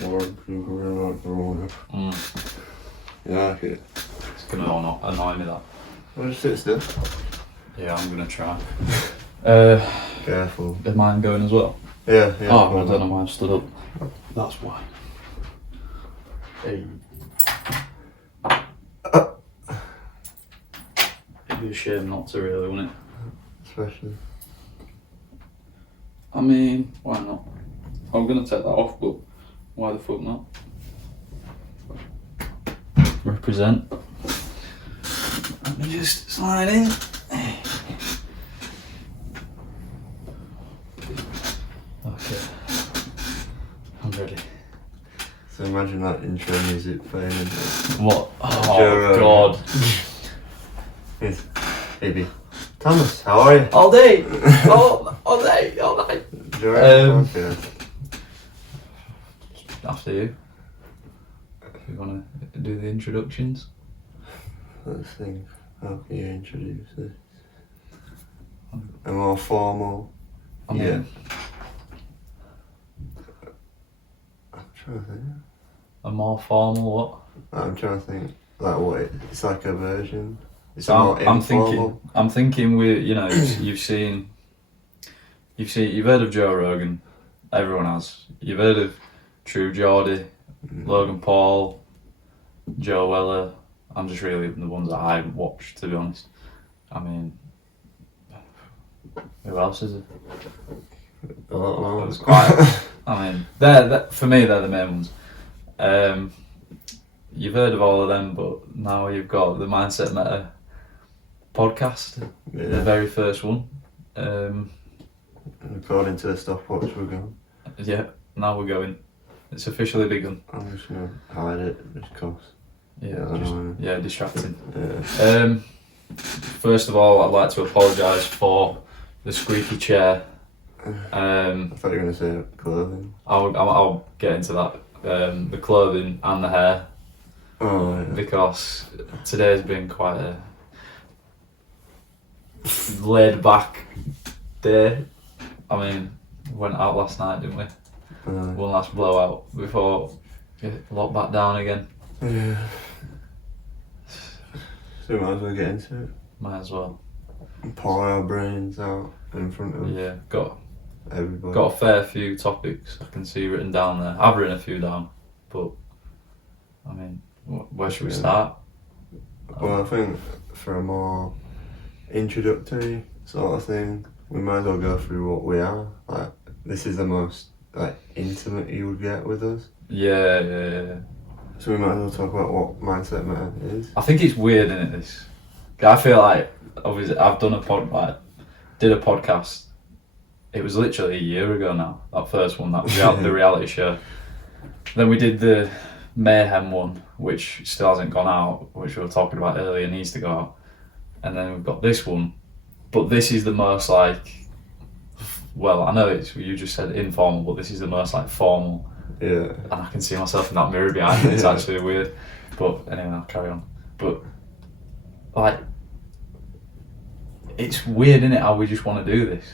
Yeah, I like it. It's gonna annoy me that. Well, just sit still. Yeah, I'm gonna try. Careful. Is mine going as well? Yeah. Oh, I don't know why I stood up. That's why. Hey. It'd be a shame not to really, wouldn't it? Especially. I mean, why not? I'm gonna take that off, but why the fuck not? Represent. Let me just slide in. Okay. I'm ready. So imagine that intro music playing in What? Oh god. Yes. Maybe. Thomas, how are you? All day! all day! All night! Okay. After you. If you want to do the introductions. Let's think. How can you introduce this? A more formal. I mean, Yeah. I'm trying to think. a more formal what? I'm trying to think. Like what? It's like a version. It's So more I'm informal. thinking you've heard of Joe Rogan. Everyone has. You've heard of True Geordie, Logan Paul, Joe Weller. I'm just really the ones that I watch, to be honest. I mean, who else is it? A lot more. It's quite. I mean, for me they're the main ones. You've heard of all of them, but now you've got the Mindset Meta podcast, the very first one. According to the stopwatch, we're going. Yeah, now we're going. It's officially begun. I'm just gonna hide it just cause. Yeah, distracting. Yeah. First of all, I'd like to apologise for the squeaky chair. I thought you were gonna say clothing. I'll get into that. The clothing and the hair. Oh yeah. Because today's been quite a laid back day. I mean, we went out last night, didn't we? One last blowout before get locked back down again. Yeah. So we might as well get into it. Might as well. Pour our brains out in front of got everybody. a fair few topics I can see written down there. I've written a few down, but I mean, where should we start? Well, I think for a more introductory sort of thing, we might as well go through what we are. Like, this is the most intimate you would get with us. Yeah. So we might as well talk about what Mindset Meta is. I think it's weird, isn't it? This. I feel like obviously I've done did a podcast. It was literally a year ago now. That first one, the reality show. Then we did the Mayhem one, which still hasn't gone out, which we were talking about earlier, needs to go out. And then we've got this one, but this is the most well, I know you just said informal, but this is the most formal. Yeah. And I can see myself in that mirror behind me. It's actually weird. But anyway, I'll carry on. But it's weird, isn't it, how we just want to do this?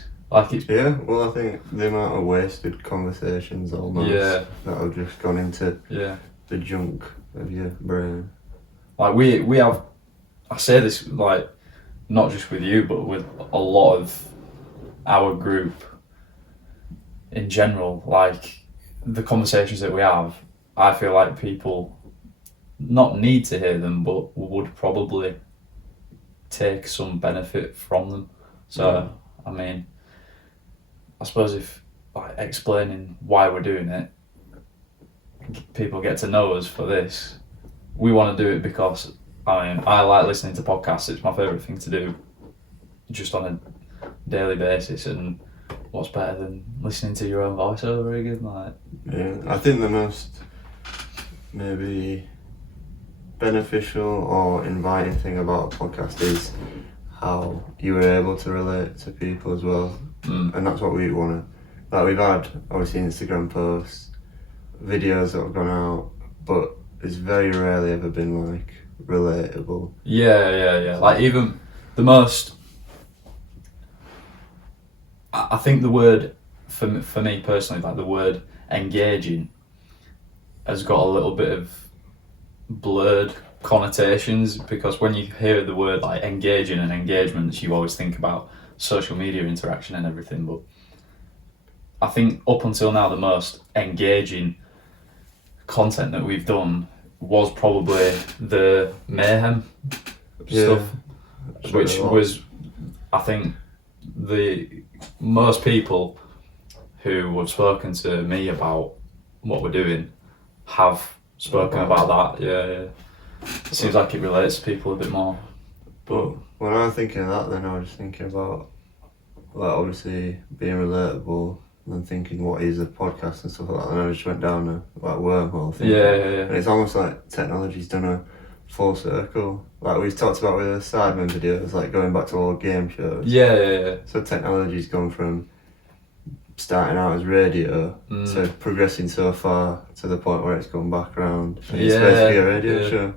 Yeah, well, I think the amount of wasted conversations almost that have just gone into the junk of your brain. We have, I say this not just with you, but with a lot of our group in general. The conversations that we have, I feel like people not need to hear them, but would probably take some benefit from them. So, I mean, I suppose if explaining why we're doing it, people get to know us for this. We want to do it because I like listening to podcasts. It's my favourite thing to do, just on a daily basis. And what's better than listening to your own voice over again? Yeah, I think the most maybe beneficial or inviting thing about a podcast is how you were able to relate to people as well. And that's what we want to. We've had obviously Instagram posts, videos that have gone out, but it's very rarely ever been relatable. Yeah. Even the most. I think the word for me personally, the word engaging, has got a little bit of blurred connotations, because when you hear the word like engaging and engagements, you always think about social media interaction and everything. But I think up until now, the most engaging content that we've done was probably the mayhem stuff, which was, I think, the most people who have spoken to me about what we're doing have spoken about that. Yeah. It seems like it relates to people a bit more. But when I'm thinking of that, then I was thinking about, like, obviously being relatable, and thinking what is a podcast and stuff like that, and I just went down a like wormhole thing. Yeah. And it's almost like technology's done a full circle. Like we've talked about with the Sidemen videos, like going back to old game shows. Yeah. So technology's gone from starting out as radio to progressing so far to the point where it's gone back around. And it's basically a radio show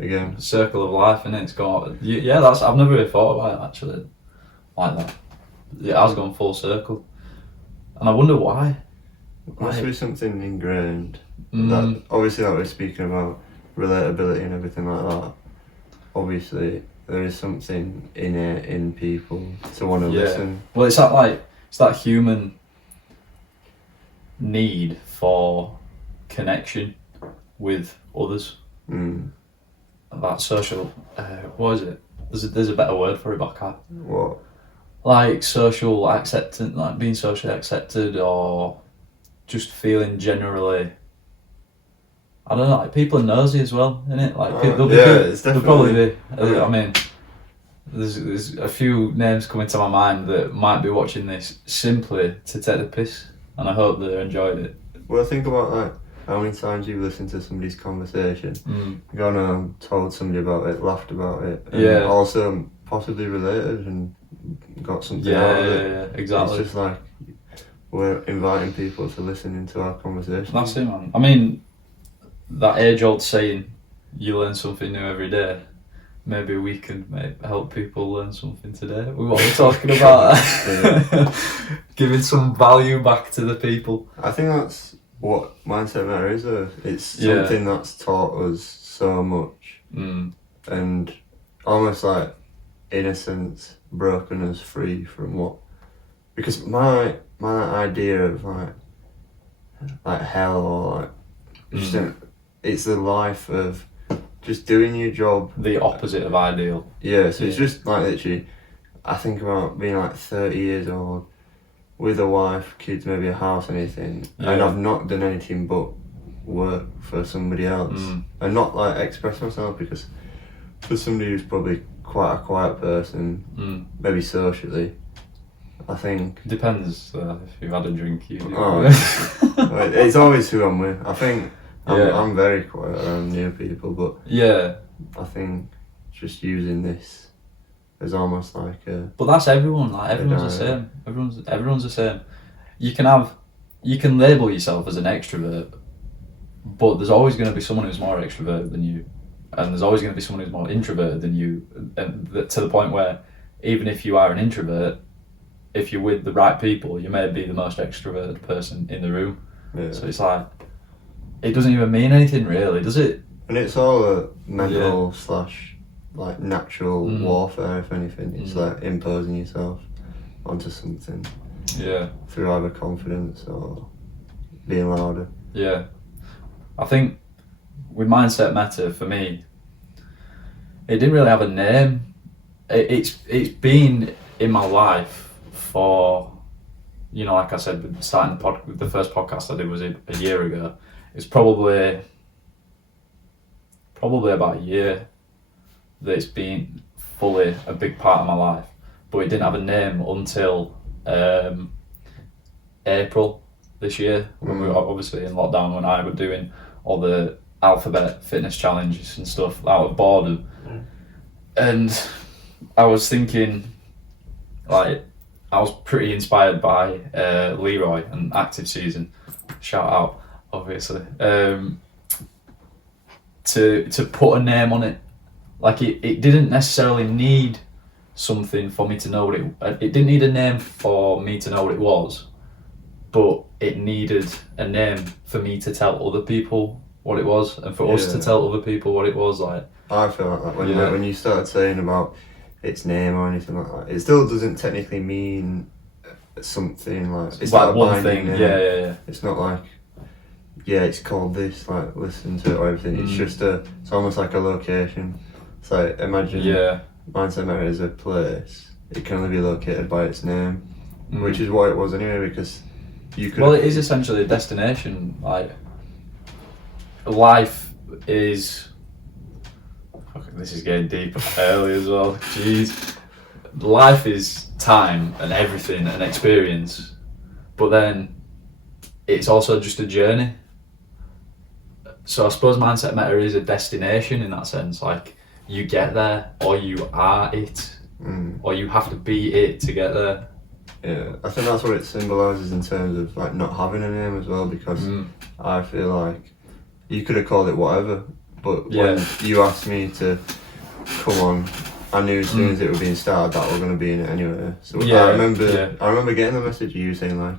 again. Circle of life, innit? It's got that's, I've never really thought about it actually like that. It has gone full circle, and I wonder why. It must be something ingrained. That obviously, like we're speaking about relatability and everything like that. Obviously, there is something innate in people to want to listen. Well, it's that human need for connection with others. That social, what is it? There's a better word for it, but I can't. What? Like social acceptance, like being socially accepted, or just feeling generally. I don't know, like people are nosy as well, innit? Like it's definitely. There'll probably be. I mean, there's a few names coming to my mind that might be watching this simply to take the piss, and I hope they enjoyed it. Well, think about like how many times you've listened to somebody's conversation, gone home, told somebody about it, laughed about it, and also possibly related and got something out of it. Yeah, exactly. It's just like we're inviting people to listen into our conversation. That's it, man. I mean, that age-old saying, you learn something new every day. Maybe we can help people learn something today. We what we're talking about. Giving some value back to the people. I think that's what Mindset Matter is. It's something that's taught us so much. And almost like innocence broken us free from what, because my idea of like hell or like just it's the life of just doing your job, the opposite of ideal. It's just like literally I think about being like 30 years old with a wife, kids, maybe a house, anything, and I've not done anything but work for somebody else and not like express myself, because for somebody who's probably quite a quiet person, maybe socially, I think depends if you've had a drink. It's always who I'm with. I think I'm very quiet around new people, but I think just using this as almost like a. But that's everyone. Like everyone's the same. Everyone's the same. You can label yourself as an extrovert, but there's always going to be someone who's more extroverted than you. And there's always going to be someone who's more introverted than you, and to the point where even if you are an introvert, if you're with the right people, you may be the most extroverted person in the room. So it's like, it doesn't even mean anything really, does it? And it's all a mental / like natural warfare, if anything. It's like imposing yourself onto something. Through either confidence or being louder. I think with Mindset Matter, for me, it didn't really have a name. It's been in my life for, like I said, starting the first podcast I did was a year ago. It's probably about a year that it's been fully a big part of my life, but it didn't have a name until April this year, when we were obviously in lockdown, when I was doing all the alphabet fitness challenges and stuff out of boredom. And I was thinking, like, I was pretty inspired by Leroy and Active Season, shout out obviously, to put a name on it. Like it didn't necessarily need something for me to know what it didn't need a name for me to know what it was, but it needed a name for me to tell other people what it was, and for us to tell other people what it was. Like, I feel like that when you started saying about its name or anything like that, it still doesn't technically mean something like it's like not one a thing. name. Yeah. It's not like it's called this. Like listen to it or everything. It's just it's almost like a location. It's like imagine Mindset Meta is a place. It can only be located by its name, which is what it was anyway. Because you could. Well, it is essentially a destination. Like life is. This is getting deep early as well. Jeez. Life is time and everything and experience, but then it's also just a journey. So I suppose Mindset Meta is a destination in that sense. Like you get there, or you are it, or you have to be it to get there. Yeah, I think that's what it symbolises in terms of like not having a name as well. Because I feel like you could have called it whatever, but when you asked me to come on, I knew as soon as it was being started that we're going to be in it anyway. So I remember getting the message of you saying like,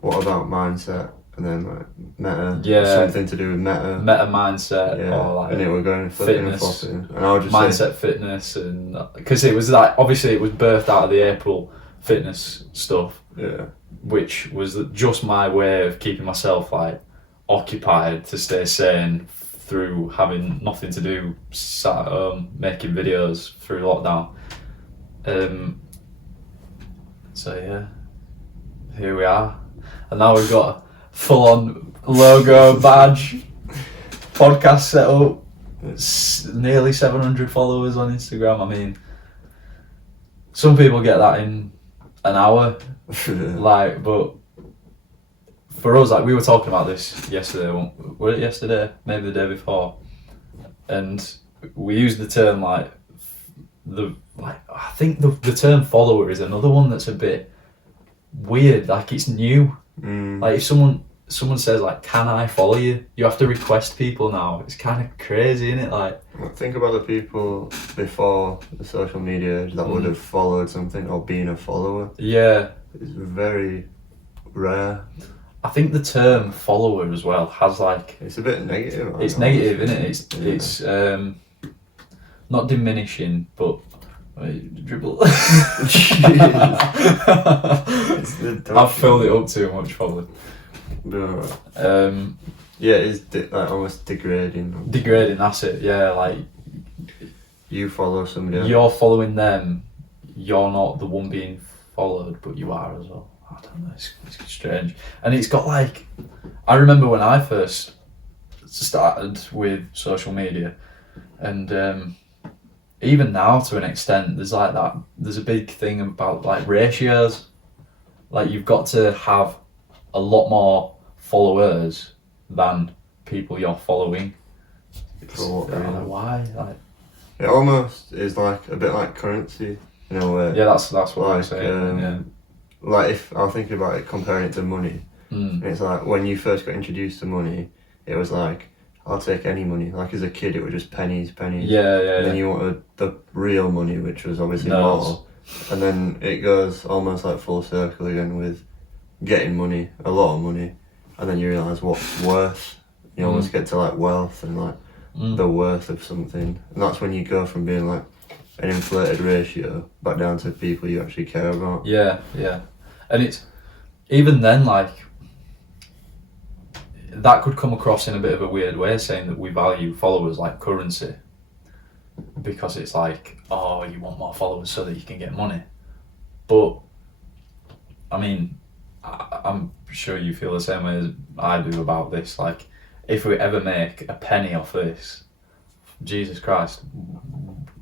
what about mindset? And then like meta, something to do with meta mindset, or like, and it were going flipping and flopping, and I would just mindset fitness, and because it was like obviously it was birthed out of the April fitness stuff, which was just my way of keeping myself like occupied to stay sane through having nothing to do, sat at home making videos through lockdown. So yeah, here we are, and now we've got a full-on logo, badge, podcast set up, nearly 700 followers on Instagram. I mean, some people get that in an hour, like, but for us, like, we were talking about this yesterday. Was it yesterday? Maybe the day before. And we used the term I think the term follower is another one that's a bit weird. Like it's new. Like if someone says like, "Can I follow you?" You have to request people now. It's kind of crazy, isn't it? Like think about the people before the social media age that would have followed something or been a follower. Yeah, it's very rare. I think the term follower as well has like... It's a bit negative. It's negative, isn't it? It's not diminishing, but... dribble. I've filled it up too much, probably. It's almost degrading. Degrading, that's it, yeah. Like you follow somebody else. You're following them, you're not the one being followed, but you are as well. I don't know, it's strange. And it's got like, I remember when I first started with social media, and even now to an extent, there's like that, there's a big thing about like ratios. Like you've got to have a lot more followers than people you're following. I don't know why. Like, it almost is like a bit like currency in a way. Yeah, that's what I'm saying. Like if I was thinking about it, comparing it to money, and it's like when you first got introduced to money, it was like, I'll take any money. Like as a kid, it was just pennies. Yeah. And then you wanted the real money, which was obviously more. And then it goes almost like full circle again with getting money, a lot of money, and then you realise what's worth. You almost get to like wealth and like the worth of something, and that's when you go from being like an inflated ratio back down to people you actually care about. Yeah. And it's even then like that could come across in a bit of a weird way, saying that we value followers like currency, because it's like, oh, you want more followers so that you can get money. But I mean, I'm sure you feel the same way as I do about this. Like, if we ever make a penny off this, Jesus Christ,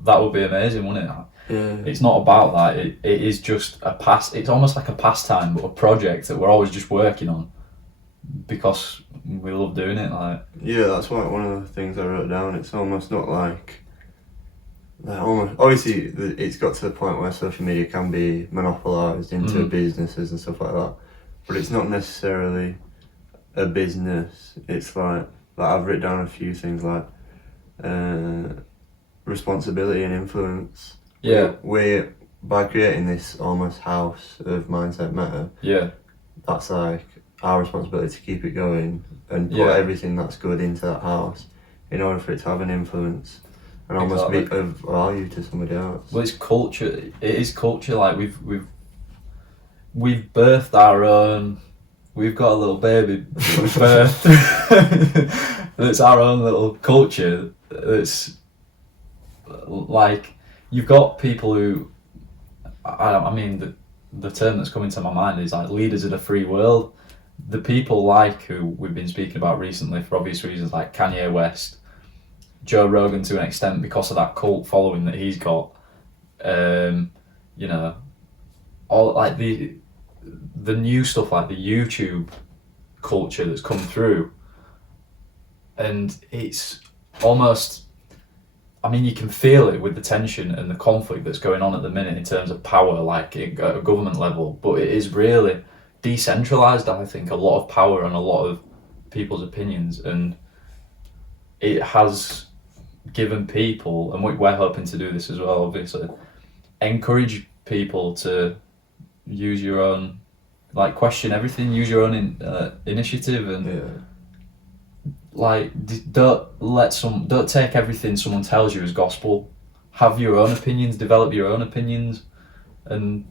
that would be amazing, wouldn't it? Yeah. It's not about that. It is just it's almost like a pastime, but a project that we're always just working on because we love doing it. Like, yeah, that's why one of the things I wrote down. It's almost not like almost obviously it's got to the point where social media can be monopolised into businesses and stuff like that, but it's not necessarily a business. It's like I've written down a few things like responsibility and influence. Yeah, we by creating this almost house of Mindset Meta. Yeah, that's like our responsibility to keep it going and put everything that's good into that house in order for it to have an influence and almost be of value to somebody else. Well, it's culture. It is culture. Like we've birthed our own. We've got a little baby we've birthed. That's our own little culture. It's like you've got people who. I mean, the term that's coming to my mind is like leaders of the free world. The people like who we've been speaking about recently for obvious reasons, like Kanye West, Joe Rogan to an extent because of that cult following that he's got. You know, all like the new stuff like the YouTube culture that's come through, and it's almost. I mean, you can feel it with the tension and the conflict that's going on at the minute in terms of power, like at a government level. But it is really decentralised, I think, a lot of power and a lot of people's opinions. And it has given people, and we're hoping to do this as well, obviously, encourage people to use your own, like, question everything, use your own initiative and... Like, don't take everything someone tells you as gospel. Have your own opinions, develop your own opinions, and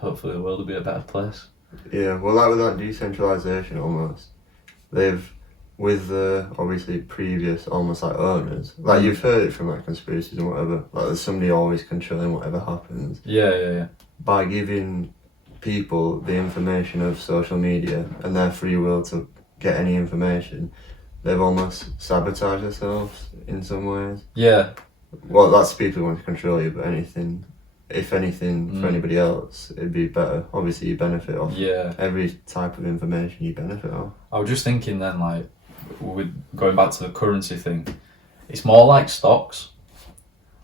hopefully the world will be a better place. Yeah, well, like with that decentralisation almost, they've, with the obviously previous almost like owners, like you've heard it from like conspiracies and whatever, like there's somebody always controlling whatever happens. Yeah. By giving people the information of social media and their free will to get any information, they've almost sabotaged themselves in some ways. Yeah. Well, that's people who want to control you, but if anything, for anybody else, it'd be better. Obviously, you benefit off every type of information you benefit off. I was just thinking then, like, with going back to the currency thing, it's more like stocks.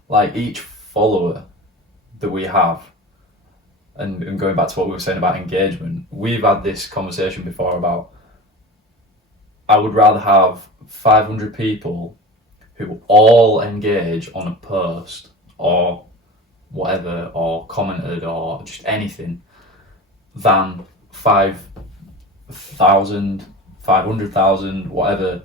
Like, each follower that we have, and going back to what we were saying about engagement, we've had this conversation before about I would rather have 500 people who all engage on a post or whatever, or commented or just anything, than 5,000, 500,000, whatever,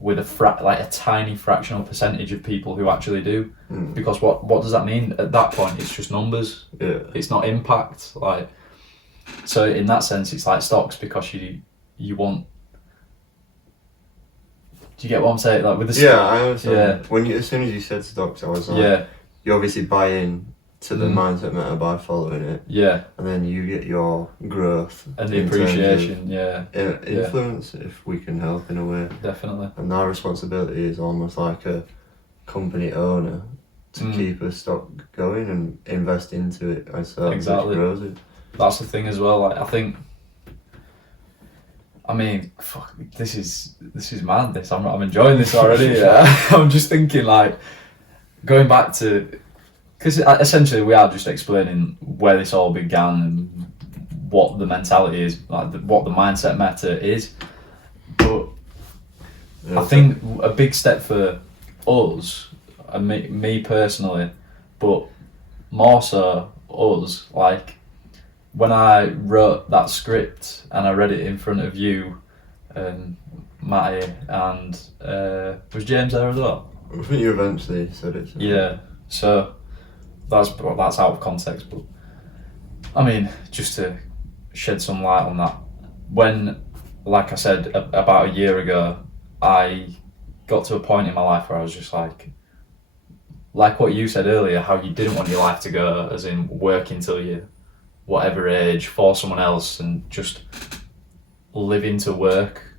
with a tiny fractional percentage of people who actually do. Because what does that mean? At that point, it's just numbers. Yeah. It's not impact. Like, so in that sense, it's like stocks, because you want. Do you get what I'm saying? Like with the I understand. Yeah. As soon as you said stocks, I was like, you obviously buy in to the mindset meta by following it. Yeah. And then you get your growth and the appreciation. Influence, if we can help in a way. Definitely. And our responsibility is almost like a company owner to keep a stock going and invest into it as it grows it. That's the thing as well. Like, I mean, fuck, this is mad. I'm enjoying this already. I'm just thinking, like, going back to, because essentially we are just explaining where this all began and what the mentality is, like what the mindset meta is. But I think a big step for us, and me personally, but more so us, like, when I wrote that script and I read it in front of you and Matty and was James there as well? I think you eventually said it. Yeah, so that's out of context, but I mean, just to shed some light on that, when, like I said, about a year ago, I got to a point in my life where I was just like what you said earlier, how you didn't want your life to go, as in work until you whatever age for someone else and just live into work.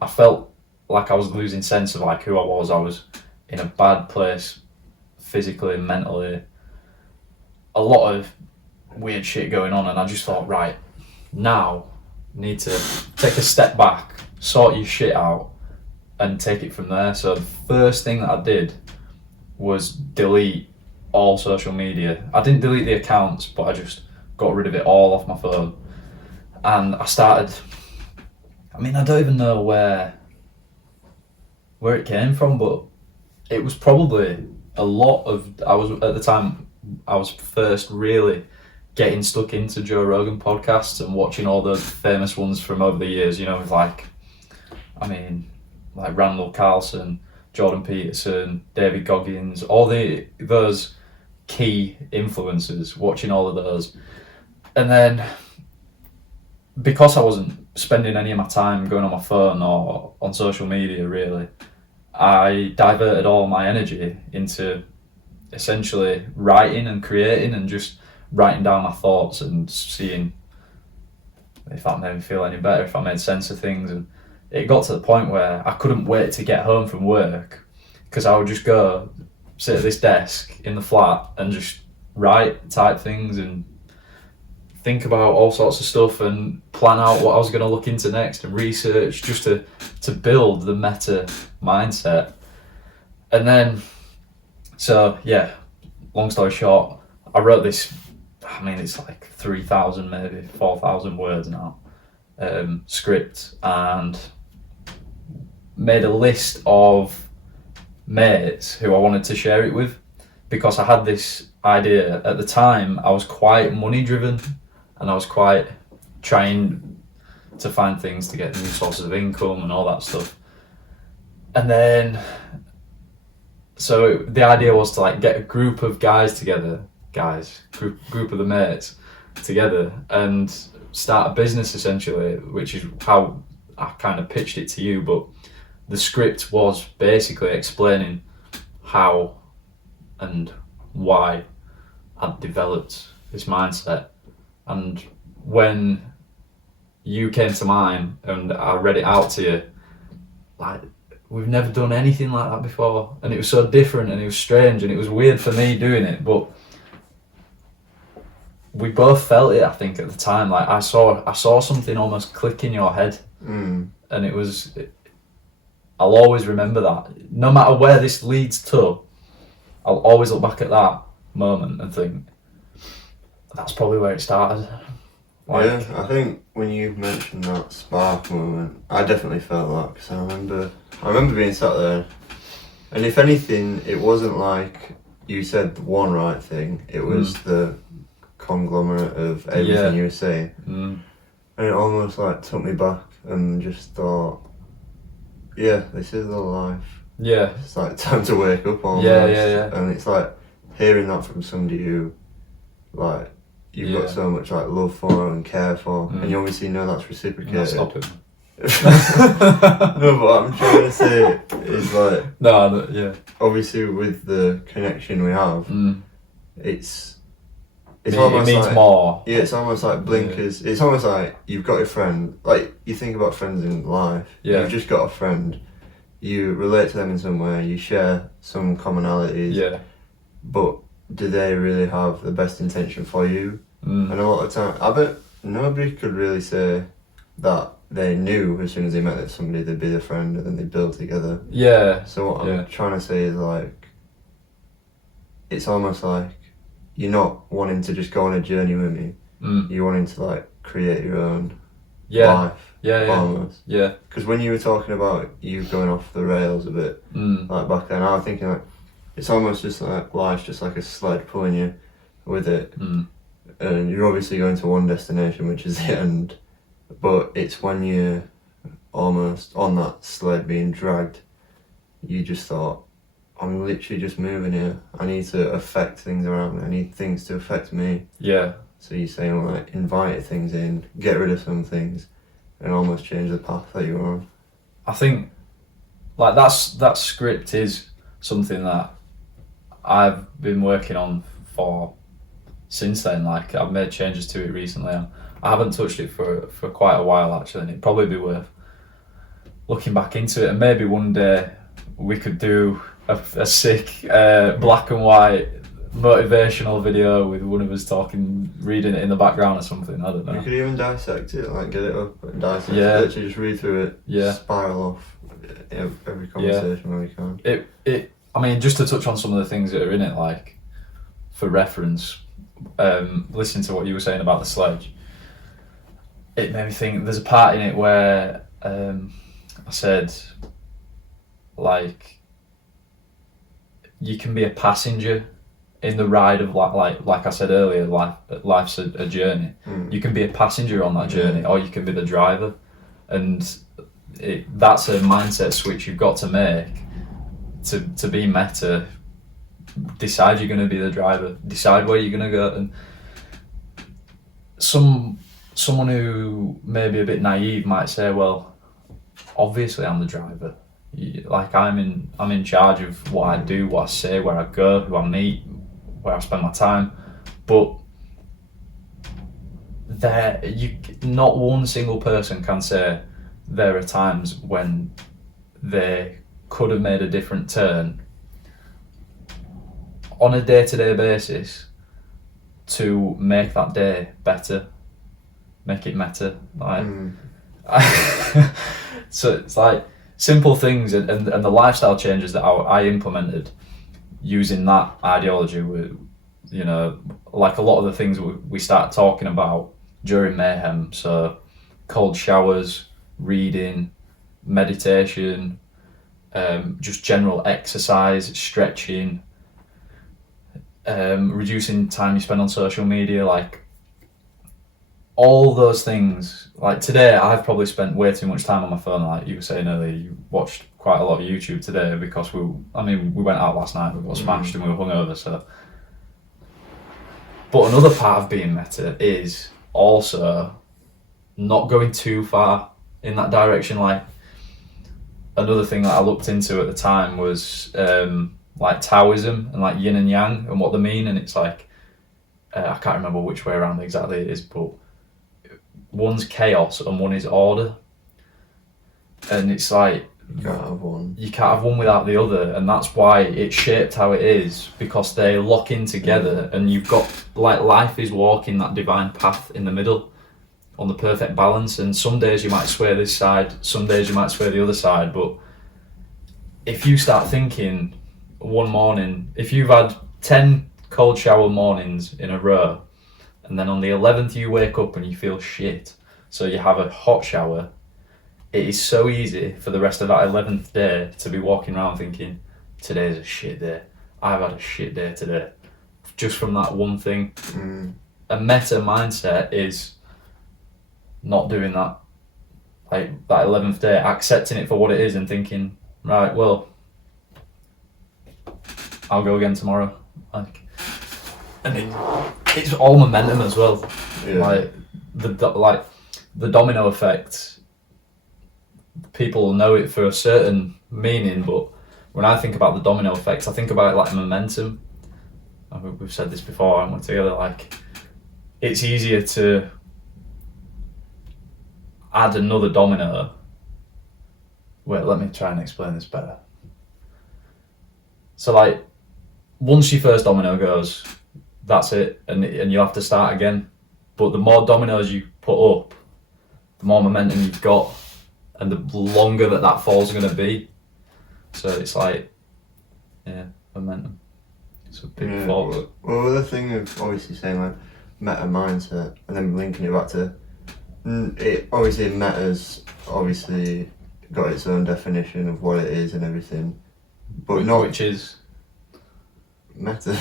I felt like I was losing sense of like who I was. I was in a bad place physically, mentally, a lot of weird shit going on, and I just thought, right, now need to take a step back, sort your shit out and take it from there. So the first thing that I did was delete all social media. I didn't delete the accounts, but I just got rid of it all off my phone. And I started, I mean, I don't even know where it came from, but it was probably a lot of, at the time I was first really getting stuck into Joe Rogan podcasts and watching all the famous ones from over the years, you know, with like Randall Carlson, Jordan Peterson, David Goggins, all those key influencers, watching all of those. And then because I wasn't spending any of my time going on my phone or on social media really, I diverted all my energy into essentially writing and creating and just writing down my thoughts and seeing if that made me feel any better, if I made sense of things. And it got to the point where I couldn't wait to get home from work, because I would just go sit at this desk in the flat and just type things and think about all sorts of stuff and plan out what I was going to look into next and research, just to build the meta mindset. And then, so yeah, long story short, I wrote this, it's like 3,000, maybe 4,000 words now, script, and made a list of mates who I wanted to share it with, because I had this idea. At the time, I was quite money driven, and I was quite trying to find things to get new sources of income and all that stuff. And then, so the idea was to like get a group of guys together, group of the mates together, and start a business essentially, which is how I kind of pitched it to you. But the script was basically explaining how and why I'd developed this mindset. And when you came to mind and I read it out to you, like, we've never done anything like that before, and it was so different and it was strange and it was weird for me doing it, but we both felt it, I think, at the time. Like I saw something almost click in your head, and I'll always remember that. No matter where this leads to, I'll always look back at that moment and think, that's probably where it started. Yeah, I think when you mentioned that spark moment, I definitely felt that, because I remember being sat there, and if anything, it wasn't like you said the one right thing, it was the conglomerate of everything you were saying. And it almost like took me back and just thought, yeah, this is the life. Yeah. It's like time to wake up almost. Yeah. And it's like hearing that from somebody who, like, you've got so much like love for and care for, and you obviously know that's reciprocated. Stop it. No, but what I'm trying to say is like, obviously with the connection we have, it's almost it means like, more. Yeah, it's almost like blinkers. It's almost like you've got a friend. Like, you think about friends in life. Yeah. You've just got a friend. You relate to them in some way. You share some commonalities. Yeah. But do they really have the best intention for you? And a lot of time, I bet nobody could really say that they knew as soon as they met that somebody they'd be their friend, and then they'd build together. Yeah. So what I'm trying to say is, like, it's almost like you're not wanting to just go on a journey with me. You're wanting to like create your own life. Almost. Yeah. Because when you were talking about you going off the rails a bit, like back then, I was thinking like it's almost just like life's just like a sled pulling you with it, and you're obviously going to one destination, which is the end. But it's when you're almost on that sled being dragged, you just thought, I'm literally just moving here. I need to affect things around me. I need things to affect me. Yeah. So you're saying like invite things in, get rid of some things, and almost change the path that you're on. I think like that script is something that I've been working on for since then. Like, I've made changes to it recently. I haven't touched it for quite a while actually, and it'd probably be worth looking back into it, and maybe one day we could do a sick black and white motivational video with one of us talking, reading it in the background or something. I don't know. You could even dissect it, like get it up and dissect it. Literally just read through it. Yeah. Spiral off every conversation where you can. I mean, just to touch on some of the things that are in it, like for reference, listening to what you were saying about the sledge, it made me think. There's a part in it where I said, like, you can be a passenger in the ride of like I said earlier, life's a journey. You can be a passenger on that journey, or you can be the driver, and that's a mindset switch you've got to make to be meta. Decide you're going to be the driver. Decide where you're going to go. And someone who may be a bit naive might say, well, obviously I'm the driver. Like I'm in charge of what I do, what I say, where I go, who I meet, where I spend my time. But not one single person can say there are times when they could have made a different turn on a day-to-day basis to make that day better, make it meta. Like, so it's like simple things, and the lifestyle changes that I implemented using that ideology were, you know, like a lot of the things we started talking about during Mayhem. So cold showers, reading, meditation, just general exercise, stretching, reducing time you spend on social media, like all those things. Like today, I've probably spent way too much time on my phone. Like you were saying earlier, you watched quite a lot of YouTube today because we went out last night, we got smashed and we were hungover. So, but another part of being meta is also not going too far in that direction. Like another thing that I looked into at the time was like Taoism and like yin and yang and what they mean, and it's like I can't remember which way around exactly it is, but one's chaos and one is order, and it's like you can't have one without the other, and that's why it's shaped how it is, because they lock in together, and you've got like life is walking that divine path in the middle on the perfect balance, and some days you might sway this side, some days you might sway the other side. But if you start thinking one morning, if you've had 10 cold shower mornings in a row, and then on the 11th you wake up and you feel shit, so you have a hot shower, it is so easy for the rest of that 11th day to be walking around thinking, today's a shit day, I've had a shit day today, just from that one thing. A meta mindset is not doing that, like that 11th day, accepting it for what it is and thinking, right, well, I'll go again tomorrow. Like, and it's all momentum as well. Yeah. Like the domino effect. People know it for a certain meaning, but when I think about the domino effect, I think about it like momentum. We've said this before, haven't we, together? Like, it's easier to add another domino. Wait, let me try and explain this better. So, like, once your first domino goes, that's it, and you'll have to start again. But the more dominoes you put up, the more momentum you've got, and the longer that fall's going to be. So it's like, yeah, momentum. It's a big fall. Well, the thing of obviously saying like meta mindset, and then linking it back to it. Obviously, meta's obviously got its own definition of what it is and everything, but which is meta.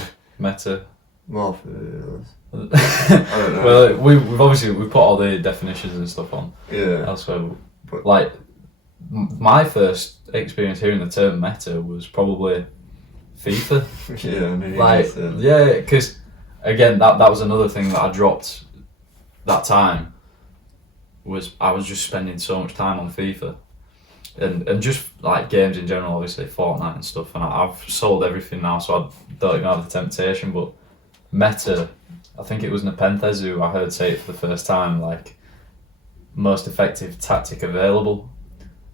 More for I don't know. Well, we've put all the definitions and stuff on. Yeah. Elsewhere, but like my first experience hearing the term meta was probably FIFA. Because again, that was another thing that I dropped that time. Was I was just spending so much time on FIFA, and just like games in general, obviously Fortnite and stuff. And I've sold everything now, so I don't even have the temptation. But meta, I think it was Nepenthez who I heard say it for the first time, like most effective tactic available,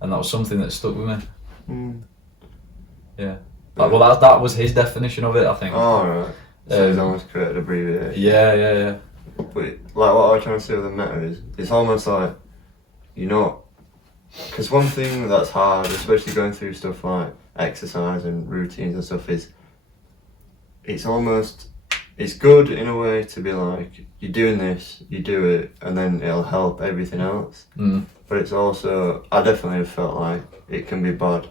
and that was something that stuck with me. Yeah. Like, well, that was his definition of it, I think. Oh, right. So he's almost created abbreviation. Yeah. But like what I was trying to say with the meta is, it's almost like, you know, because one thing that's hard, especially going through stuff like exercise and routines and stuff, is it's good in a way to be like, you're doing this, you do it, and then it'll help everything else. But it's also, I definitely have felt like it can be bad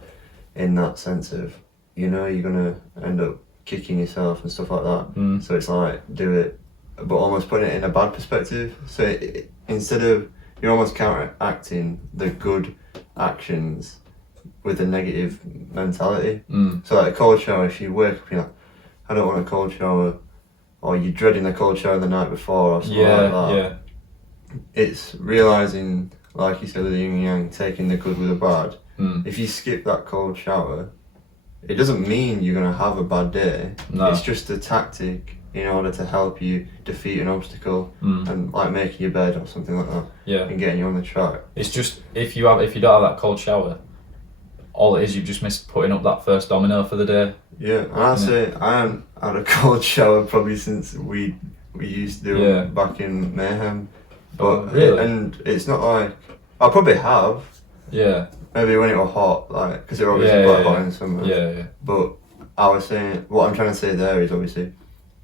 in that sense of, you know, you're going to end up kicking yourself and stuff like that. Mm. So it's like do it, but almost putting it in a bad perspective. So instead of you're almost counteracting the good actions with a negative mentality. So like a cold shower, if you wake up, you're like, I don't want a cold shower, or you're dreading the cold shower the night before or something like that. Yeah. It's realising, like you said, with the yin and yang, taking the good with the bad. If you skip that cold shower, it doesn't mean you're going to have a bad day. No. It's just a tactic in order to help you defeat an obstacle and like making your bed or something like that. Yeah. And getting you on the track. It's just if you don't have that cold shower, all it is, you've just missed putting up that first domino for the day. Yeah, and I say I haven't had a cold shower probably since we used to do them back in Mayhem. But really? And it's not like I probably have. Yeah. Maybe when it was hot, like because it was obviously quite hot in summer. Yeah. But I was saying, what I'm trying to say there is obviously,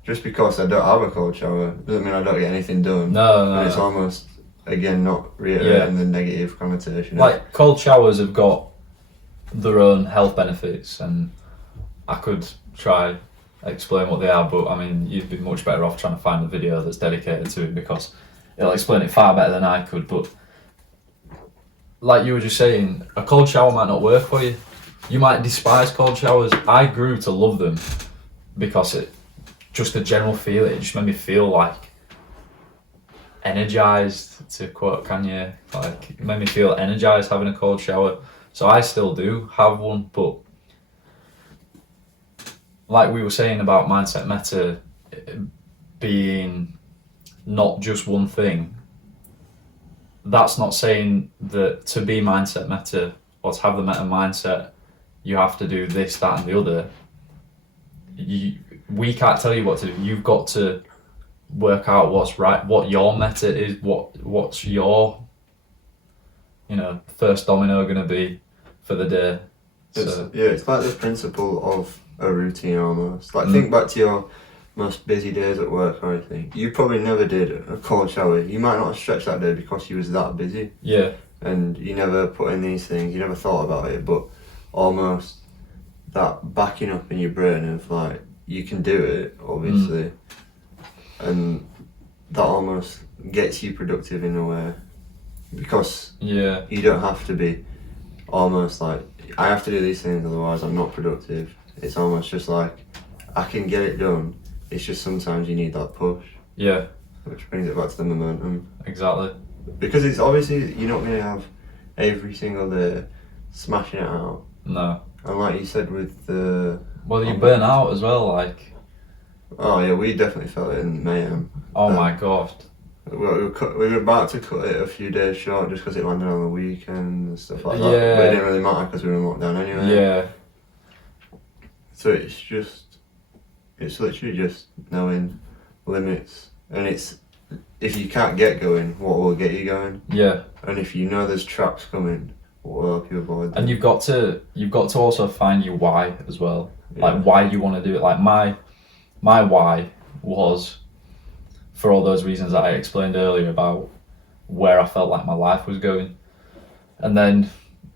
just because I don't have a cold shower doesn't mean I don't get anything done. No. And it's almost again not reiterating the negative connotation. Like cold showers have got their own health benefits, and I could try explain what they are, but I mean you'd be much better off trying to find a video that's dedicated to it because it'll explain it far better than I could. But like you were just saying, a cold shower might not work for you. You might despise cold showers. I grew to love them because it just the general feel. It just made me feel like energized, to quote Kanye. Like it made me feel energized having a cold shower. So I still do have one, but like we were saying about mindset meta being not just one thing, that's not saying that to be mindset meta or to have the meta mindset, you have to do this, that and the other. We can't tell you what to do. You've got to work out what's right, what your meta is, what's your first domino going to be for the day. It's like the principle of a routine almost. Like think back to your most busy days at work or anything. You probably never did a cold shower. You might not have stretched that day because you was that busy. Yeah. And you never put in these things, you never thought about it, but almost that backing up in your brain of like, you can do it, obviously. And that almost gets you productive in a way. Because you don't have to be almost like, I have to do these things otherwise I'm not productive. It's almost just like, I can get it done. It's just sometimes you need that push. Yeah. Which brings it back to the momentum. Exactly. Because it's obviously, you're not going to have every single day smashing it out. No. And like you said with the... Well, you burn out as well, like... Oh yeah, we definitely felt it in Mayhem. Oh my god. We were about to cut it a few days short just because it landed on the weekend and stuff like that. Yeah. But it didn't really matter because we were in lockdown anyway. Yeah. So it's literally just knowing limits. And it's, if you can't get going, what will get you going? Yeah. And if you know there's traps coming, what will help you avoid them? And you've got to also find your why as well. Like why you want to do it. Like my why was for all those reasons that I explained earlier about where I felt like my life was going. And then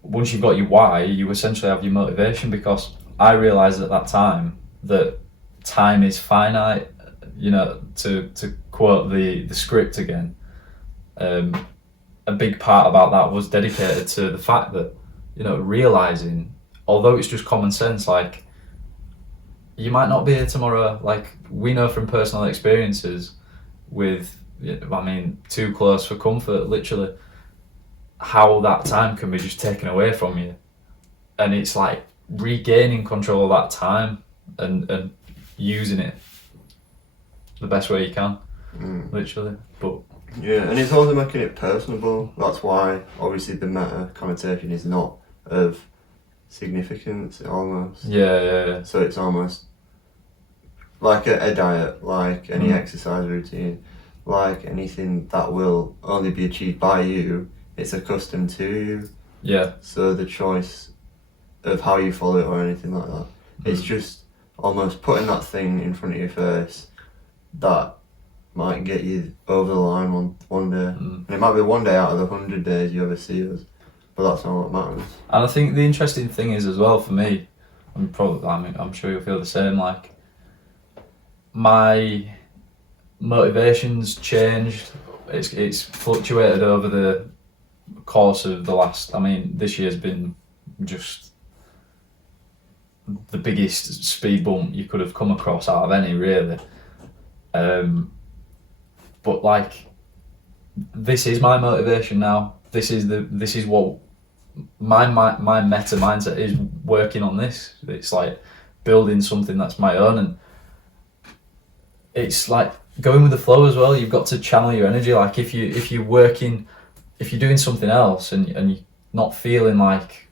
once you've got your why, you essentially have your motivation, because I realised at that time that time is finite. To quote the script again, a big part about that was dedicated to the fact that, realising, although it's just common sense, like, you might not be here tomorrow. Like, we know from personal experiences with, too close for comfort, literally, how that time can be just taken away from you. And it's like regaining control of that time and using it the best way you can, literally. But yeah, and it's also making it personable. That's why obviously the meta connotation is not of significance almost. Yeah. So it's almost like a diet, like any exercise routine, like anything that will only be achieved by you. It's accustomed to you. Yeah. So the choice of how you follow it or anything like that, it's just almost putting that thing in front of your face that might get you over the line one day. And it might be one day out of the 100 days you ever see us, but that's not what matters. And I think the interesting thing is as well for me, I'm sure you'll feel the same, like, my motivation's changed. It's fluctuated over the course of the last. I mean, this year's been just the biggest speed bump you could have come across out of any, really. But like, this is my motivation now. This is what my meta mindset is, working on this. It's like building something that's my own, and it's like going with the flow as well. You've got to channel your energy. Like if you're doing something else and you're not feeling like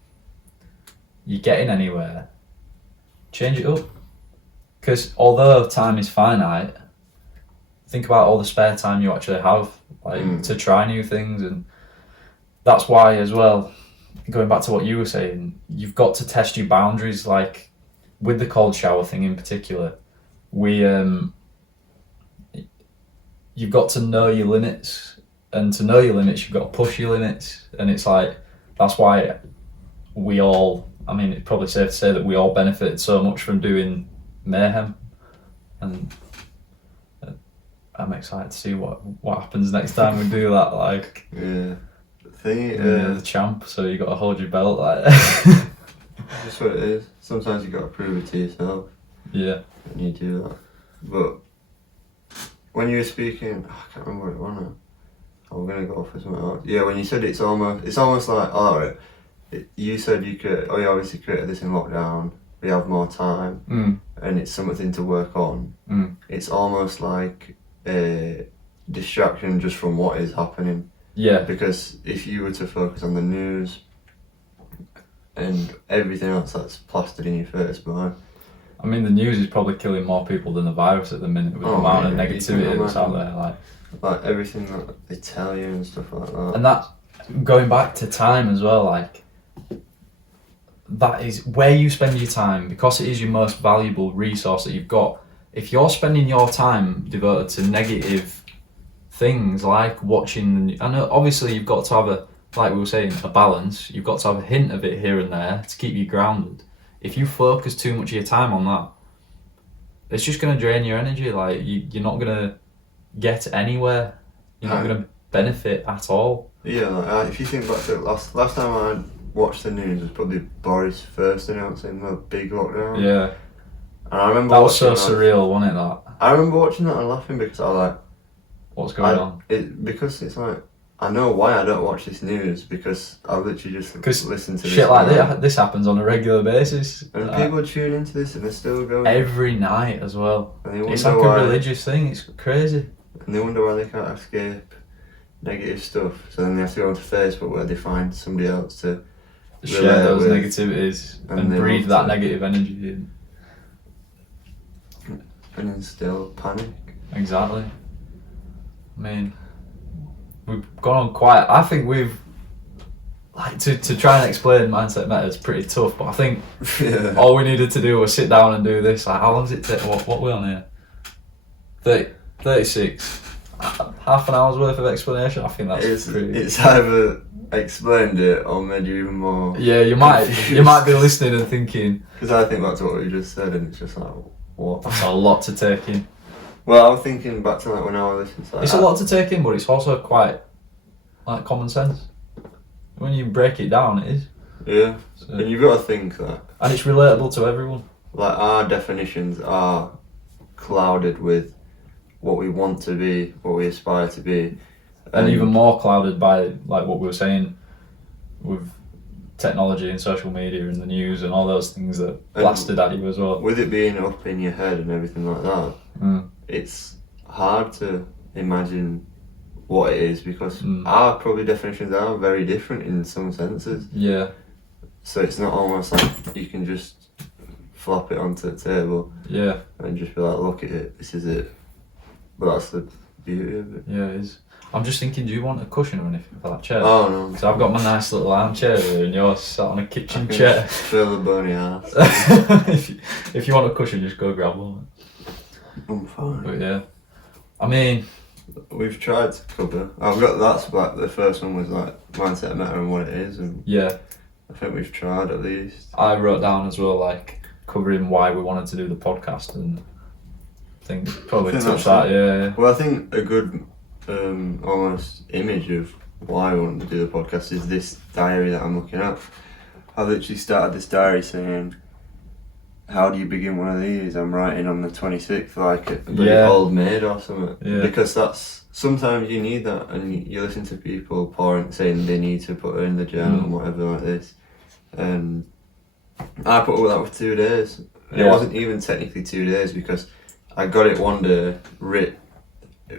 you're getting anywhere, change it up. Because although time is finite, think about all the spare time you actually have, like to try new things. And that's why as well, going back to what you were saying, you've got to test your boundaries. Like with the cold shower thing in particular, you've got to know your limits, and to know your limits you've got to push your limits. And it's like, that's why we all, I mean, it's probably safe to say that we all benefited so much from doing Mayhem, and I'm excited to see what happens next time we do that. Like, yeah, the thing, the champ, so you got to hold your belt. Like, that's what it is. Sometimes you got to prove it to yourself. Yeah, and you do that. But when you were speaking, I can't remember what it was now. I'm gonna go off with something else. Yeah, when you said it's almost like, you said you obviously created this in lockdown. We have more time, and it's something to work on. It's almost like a distraction just from what is happening. Yeah. Because if you were to focus on the news and everything else that's plastered in your face, man. I mean, the news is probably killing more people than the virus at the minute with the amount of negativity that's out there. Like everything that they tell you and stuff like that. And that, going back to time as well, like, that is where you spend your time, because it is your most valuable resource that you've got. If you're spending your time devoted to negative things like watching, I know obviously you've got to have like we were saying, a balance. You've got to have a hint of it here and there to keep you grounded. If you focus too much of your time on that, it's just going to drain your energy. Like, you're not going to get anywhere. You're not going to benefit at all. Yeah, like, if you think back to last time I watched the news was probably Boris first announcing the big lockdown. Yeah. And I remember that was so surreal, wasn't it? That. I remember watching that and laughing because I was like, what's going on? Because it's like, I know why I don't watch this news, because I literally just listen to shit like this happens on a regular basis. And people tune into this and they're still going. Every night as well. It's like a religious thing, it's crazy. And they wonder why they can't escape negative stuff. So then they have to go onto Facebook where they find somebody else to share those negativities and breathe that negative energy in. And instill panic. Exactly. I mean, we've gone on quite. I think we've like to try and explain mindset meta is pretty tough, but I think all we needed to do was sit down and do this. Like, how long does it take? What are we on here? 36. Half an hour's worth of explanation. I think that's pretty. It's either explained it or made you even more. Yeah, you might be listening and thinking. Because I think back to what you just said, and it's just like, what? That's a lot to take in. Well, I'm thinking back to like when I was listening to it's a lot to take in, but it's also quite like common sense. When you break it down, it is. Yeah, so, and you've got to think that. And it's relatable to everyone. Like, our definitions are clouded with what we want to be, what we aspire to be. And even more clouded by, like what we were saying, with technology and social media and the news and all those things that blasted at you as well. With it being up in your head and everything like that, it's hard to imagine what it is, because our probably definitions are very different in some senses. Yeah. So it's not almost like you can just flop it onto the table. Yeah. And just be like, look at it, this is it. But that's the beauty of it. Yeah, it is. I'm just thinking, do you want a cushion or anything for that chair? Oh no. Because I've got my nice little armchair here and you're sat on a kitchen chair. Feel the bony ass. if you want a cushion, just go grab one. I'm fine. But yeah. I mean, we've tried to cover. I've got that's like the first one was like mindset meta and what it is, and yeah, I think we've tried at least. I wrote down as well, like, covering why we wanted to do the podcast, and think probably I think touch that's that. Yeah. Well, I think a good almost image of why I want to do the podcast is this diary that I'm looking at. I literally started this diary saying, how do you begin one of these? I'm writing on the 26th like a bloody old maid or something. Yeah. Because that's, sometimes you need that, and you listen to people pouring, saying they need to put it in the journal and whatever like this. And I put up with that for 2 days. It wasn't even technically 2 days because I got it one day writ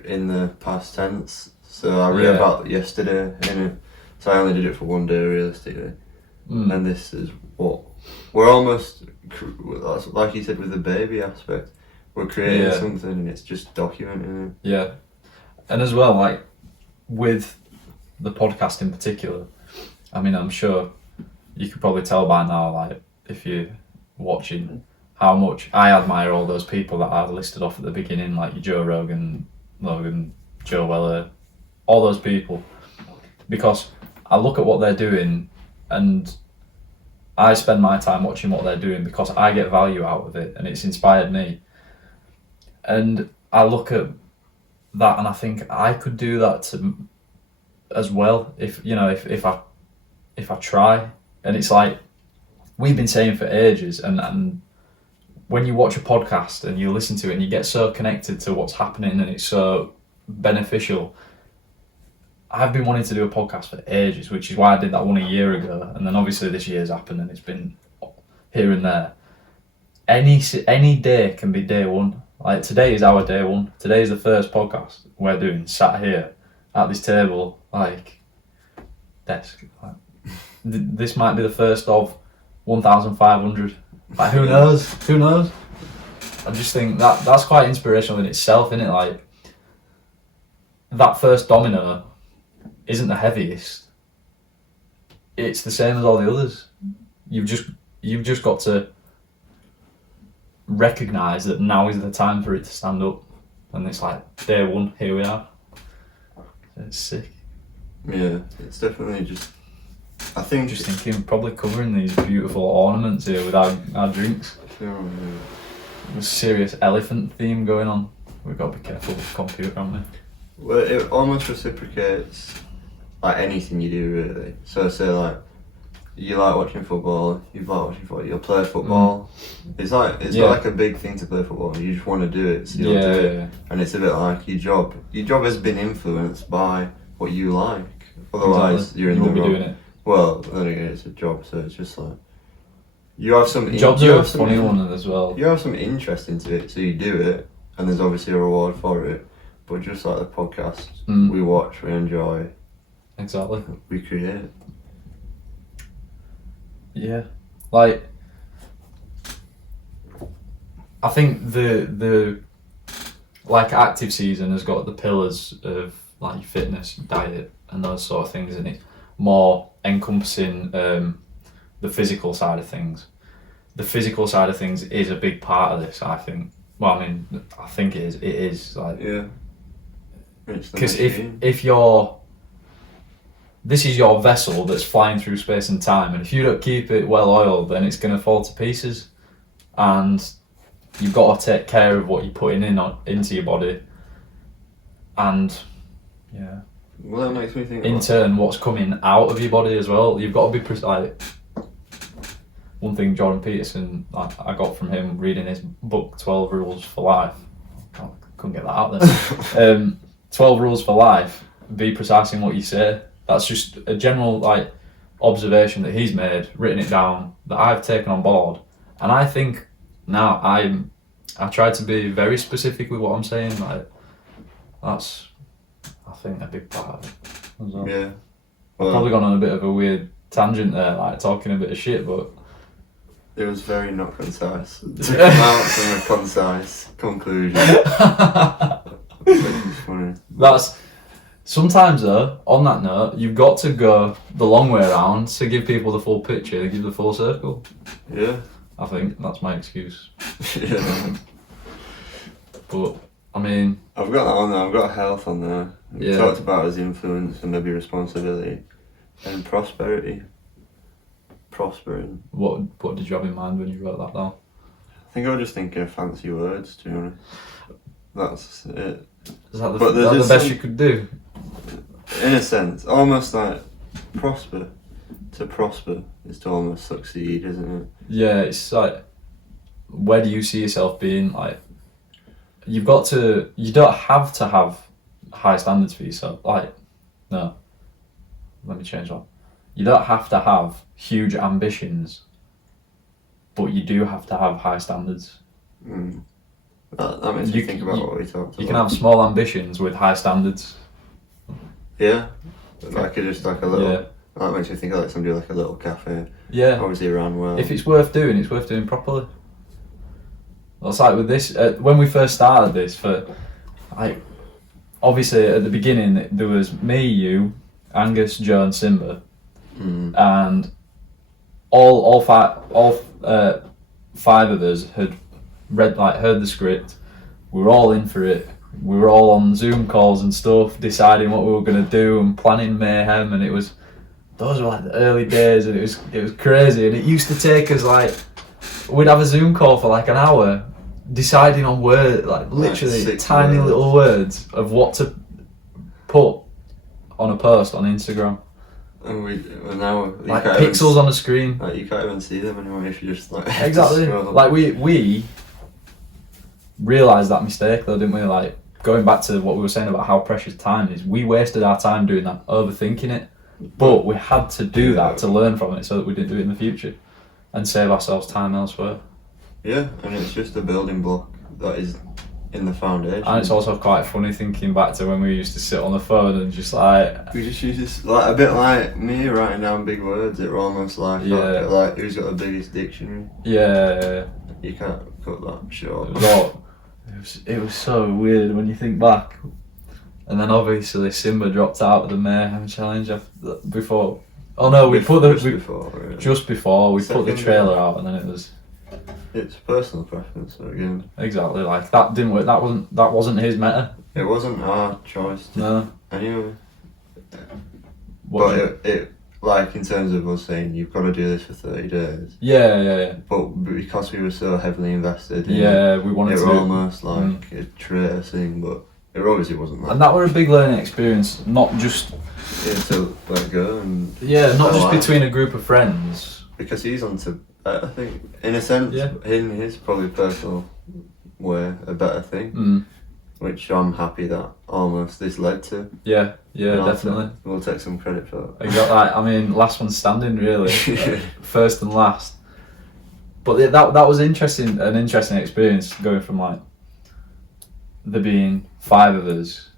in the past tense. So I read about yesterday so I only did it for 1 day realistically. And this is what we're almost, like you said with the baby aspect, we're creating something and it's just documenting it. Yeah. And as well, like with the podcast in particular, I mean, I'm sure you could probably tell by now, like if you're watching, how much I admire all those people that I listed off at the beginning, like Joe Rogan, Logan, Joe Weller, all those people, because I look at what they're doing and I spend my time watching what they're doing because I get value out of it and it's inspired me. And I look at that and I think I could do that as well if I try. And it's like we've been saying for ages, and when you watch a podcast and you listen to it and you get so connected to what's happening and it's so beneficial. I've been wanting to do a podcast for ages, which is why I did that one a year ago, and then obviously this year's happened and it's been here and there. Any day can be day one. Like today is our day one. Today is the first podcast we're doing, sat here at this table, like desk. Like, this might be the first of 1,500. Like who knows? Who knows? I just think that's quite inspirational in itself, isn't it? Like that first domino isn't the heaviest. It's the same as all the others. You've just got to recognise that now is the time for it to stand up. And it's like day one, here we are. It's sick. Yeah, it's definitely just, I think just thinking probably covering these beautiful ornaments here with our drinks. Yeah. There's a serious elephant theme going on. We've got to be careful with the computer, haven't we? Well, it almost reciprocates like anything you do really. So say like you like watching football, you'll play football. It's like a big thing to play football. You just want to do it, so you'll do it. Yeah. And it's a bit like your job. Your job has been influenced by what you like. Otherwise, you're in the wrong. Doing it. Well, then again, it's a job, so it's just like you have some. Jobs are a funny one as well. You have some interest into it, so you do it, and there's obviously a reward for it. But just like the podcast, we watch, we enjoy. Exactly. We create. Yeah, like I think the like active season has got the pillars of like fitness, diet, and those sort of things, and it's more encompassing the physical side of things. The physical side of things is a big part of this, I think. Well, I mean, I think it is like because if you're this is your vessel that's flying through space and time, and if you don't keep it well oiled, then it's going to fall to pieces. And you've got to take care of what you're putting into your body. And well, that makes me think. In turn, what's coming out of your body as well. You've got to be like one thing Jordan Peterson, I got from him reading his book 12 Rules for Life. I couldn't get that out there. 12 Rules for Life. Be precise in what you say. That's just a general like observation that he's made, written it down, that I've taken on board, and I think now I try to be very specific with what I'm saying. Like that's, I think, a big part of it as well. Yeah, I've probably gone on a bit of a weird tangent there, like talking a bit of shit, but it was very not concise. To come out from a concise conclusion. Which is funny. That's. Sometimes though, on that note, you've got to go the long way around to give people the full picture, give the full circle. Yeah. I think that's my excuse. Yeah. But, I mean... I've got that on there, I've got health on there. We talked about as influence and maybe responsibility. And prosperity. Prospering. What did you have in mind when you wrote that down? think I was just thinking of fancy words, to be honest. That's it. Is that But there's the just best some- you could do? In a sense, almost like prosper. To prosper is to almost succeed, isn't it? Yeah, it's like, where do you see yourself being? Like, you don't have to have high standards for yourself. Like, no, let me change that. You don't have to have huge ambitions, but you do have to have high standards. Mm. That makes me think about what we talked about. You can have small ambitions with high standards. Yeah, like just like a little. Yeah. That makes me think of like somebody like a little cafe. Yeah. Obviously ran well. If it's worth doing properly. Well, it's like with this, when we first started this, obviously at the beginning there was me, you, Angus, Joe, and Simba, and all five of us had heard the script. We were all in for it. We were all on Zoom calls and stuff, deciding what we were going to do and planning mayhem, and those were like the early days, and it was crazy. And it used to take us we'd have a Zoom call for like an hour, deciding on words, like literally Like tiny words. little words of what to put on a post on Instagram. And now you Like can't pixels even, on the screen. Like you can't even see them anymore if you just like Exactly. scroll them. Like we realised that mistake though, didn't we? Like going back to what we were saying about how precious time is, we wasted our time doing that, overthinking it. But we had to do that to learn from it so that we didn't do it in the future and save ourselves time elsewhere. Yeah, and it's just a building block that is in the foundation. And it's also quite funny thinking back to when we used to sit on the phone and just like... We just use this, like a bit like me writing down big words. It were almost like, Yeah. like who's got the biggest dictionary? Yeah. You can't cut that short. It was so weird when you think back. And then obviously Simba dropped out of the Mayhem Challenge before. Oh no, we put the... Just before we put the Second. trailer out, and then it was... It's personal preference, so again. Exactly, like that didn't work. That wasn't his meta. It wasn't our choice. No. Anyway. What But do you- it like in terms of us saying you've got to do this for 30 days. Yeah. But because we were so heavily invested in Yeah, we wanted it to. were almost like a traitor thing, but it obviously wasn't that. And that were a big learning experience, not just Yeah, to let go and not just alive. between a group of friends. Because he's onto, I think, in a sense, Yeah. in his probably personal way, a better thing, Mm. which I'm happy that almost this led to. Yeah, And I'll definitely. We'll take some credit for that. Exactly. I mean, last one standing, really. First and last. But that was an interesting experience going from like there being 5 of us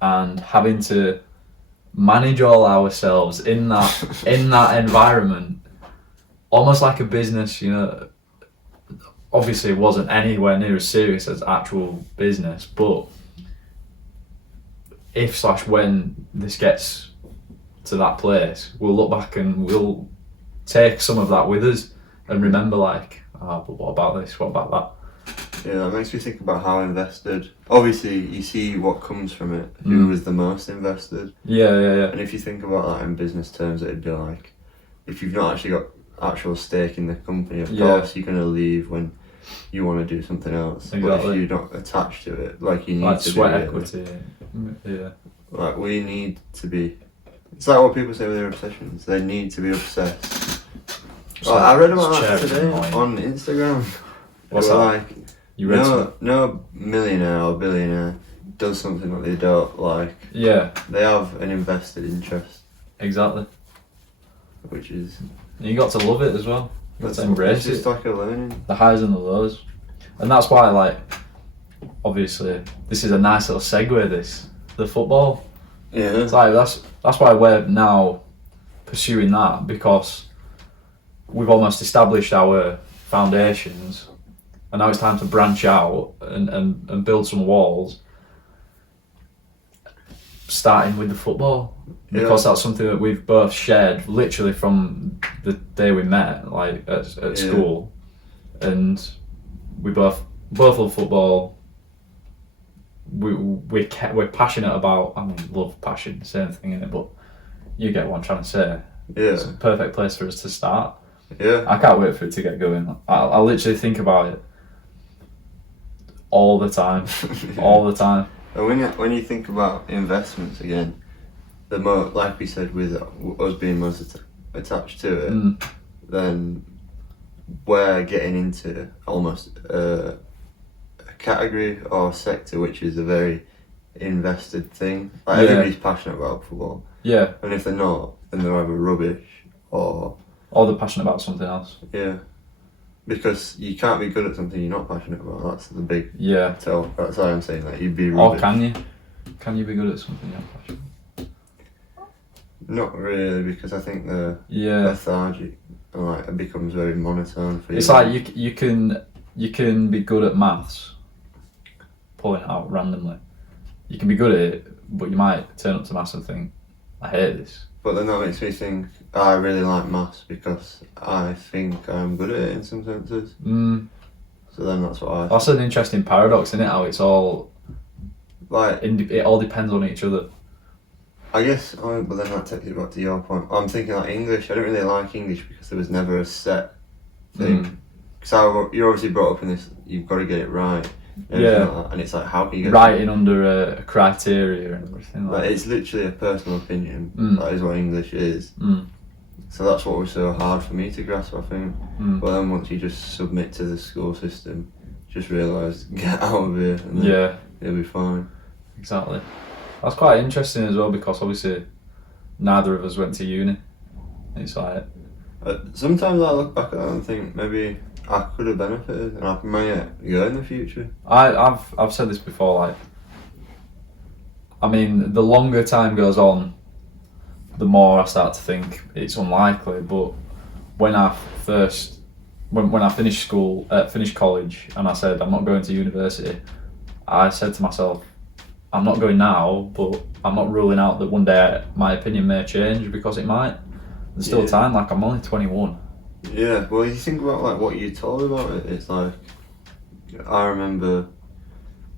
and having to manage all ourselves in that environment, almost like a business. You know, obviously it wasn't anywhere near as serious as actual business, but when this gets to that place, we'll look back and we'll take some of that with us and remember like, but what about this? What about that? Yeah, that makes me think about how invested. Obviously, you see what comes from it. Who was the most invested? Yeah. And if you think about that in business terms, it'd be like, if you've not actually got actual stake in the company, of course you're gonna leave when you want to do something else. But Exactly. if you're not attached to it, like you need Like to sweat be, equity. Yeah. Like we need to be. It's like what people say with their obsessions. They need to be obsessed. Oh, I read about that today on Instagram. What's They were that? like, You read some? no millionaire or billionaire does something that they don't like. Yeah, They have an invested interest, exactly. which is You got to love it as well. You got to embrace it's just it. like a learning. The highs and the lows. And that's why, like, obviously, this is a nice little segue, the football. Yeah. It's like, that's why we're now pursuing that, because we've almost established our foundations, and now it's time to branch out and build some walls, starting with the football, because that's something that we've both shared literally from the day we met, like at school, and we both love football. We're passionate about. I mean, love, passion, same thing in it, but you get what I'm trying to say. Yeah. It's a perfect place for us to start. Yeah. I can't wait for it to get going. I literally think about it all the time, all the time. And when you think about investments again, like we said, with us being most attached to it, then we're getting into almost a category or sector which is a very invested thing. Like everybody's passionate about football. Yeah. And if they're not, then they're either rubbish or they're passionate about something else. Yeah. Because you can't be good at something you're not passionate about. That's the big tell. That's why I'm saying that you'd be rubbish. Or can you? Can you be good at something you're not passionate about? Not really, because I think they're lethargic and like it becomes very monotone for you. It's like you can be good at maths, pulling it out randomly. You can be good at it, but you might turn up to maths and think, I hate this. But then that makes me think, I really like maths because I think I'm good at it in some senses. So then that's what That's an interesting paradox, isn't it? How it's all like it all depends on each other. I guess, but then that takes it back to your point. I'm thinking like English. I don't really like English because there was never a set thing. Because you're obviously brought up in this, you've got to get it right. And it's like, how can you get writing under a criteria and everything like it's literally a personal opinion. That is what English is. So that's what was so hard for me to grasp, I think. But then once you just submit to the school system, just realise, get out of here and then it'll be fine. Exactly. That's quite interesting as well, because obviously neither of us went to uni. It's like sometimes I look back at that and think maybe I could have benefited and I might go in the future. I've said this before, like, I mean, the longer time goes on, the more I start to think it's unlikely. But when I finished school, finished college, and I said I'm not going to university, I said to myself, I'm not going now, but I'm not ruling out that one day my opinion may change, because it might. There's still time. Like, I'm only 21. Yeah, well, you think about like what you told about it. It's like I remember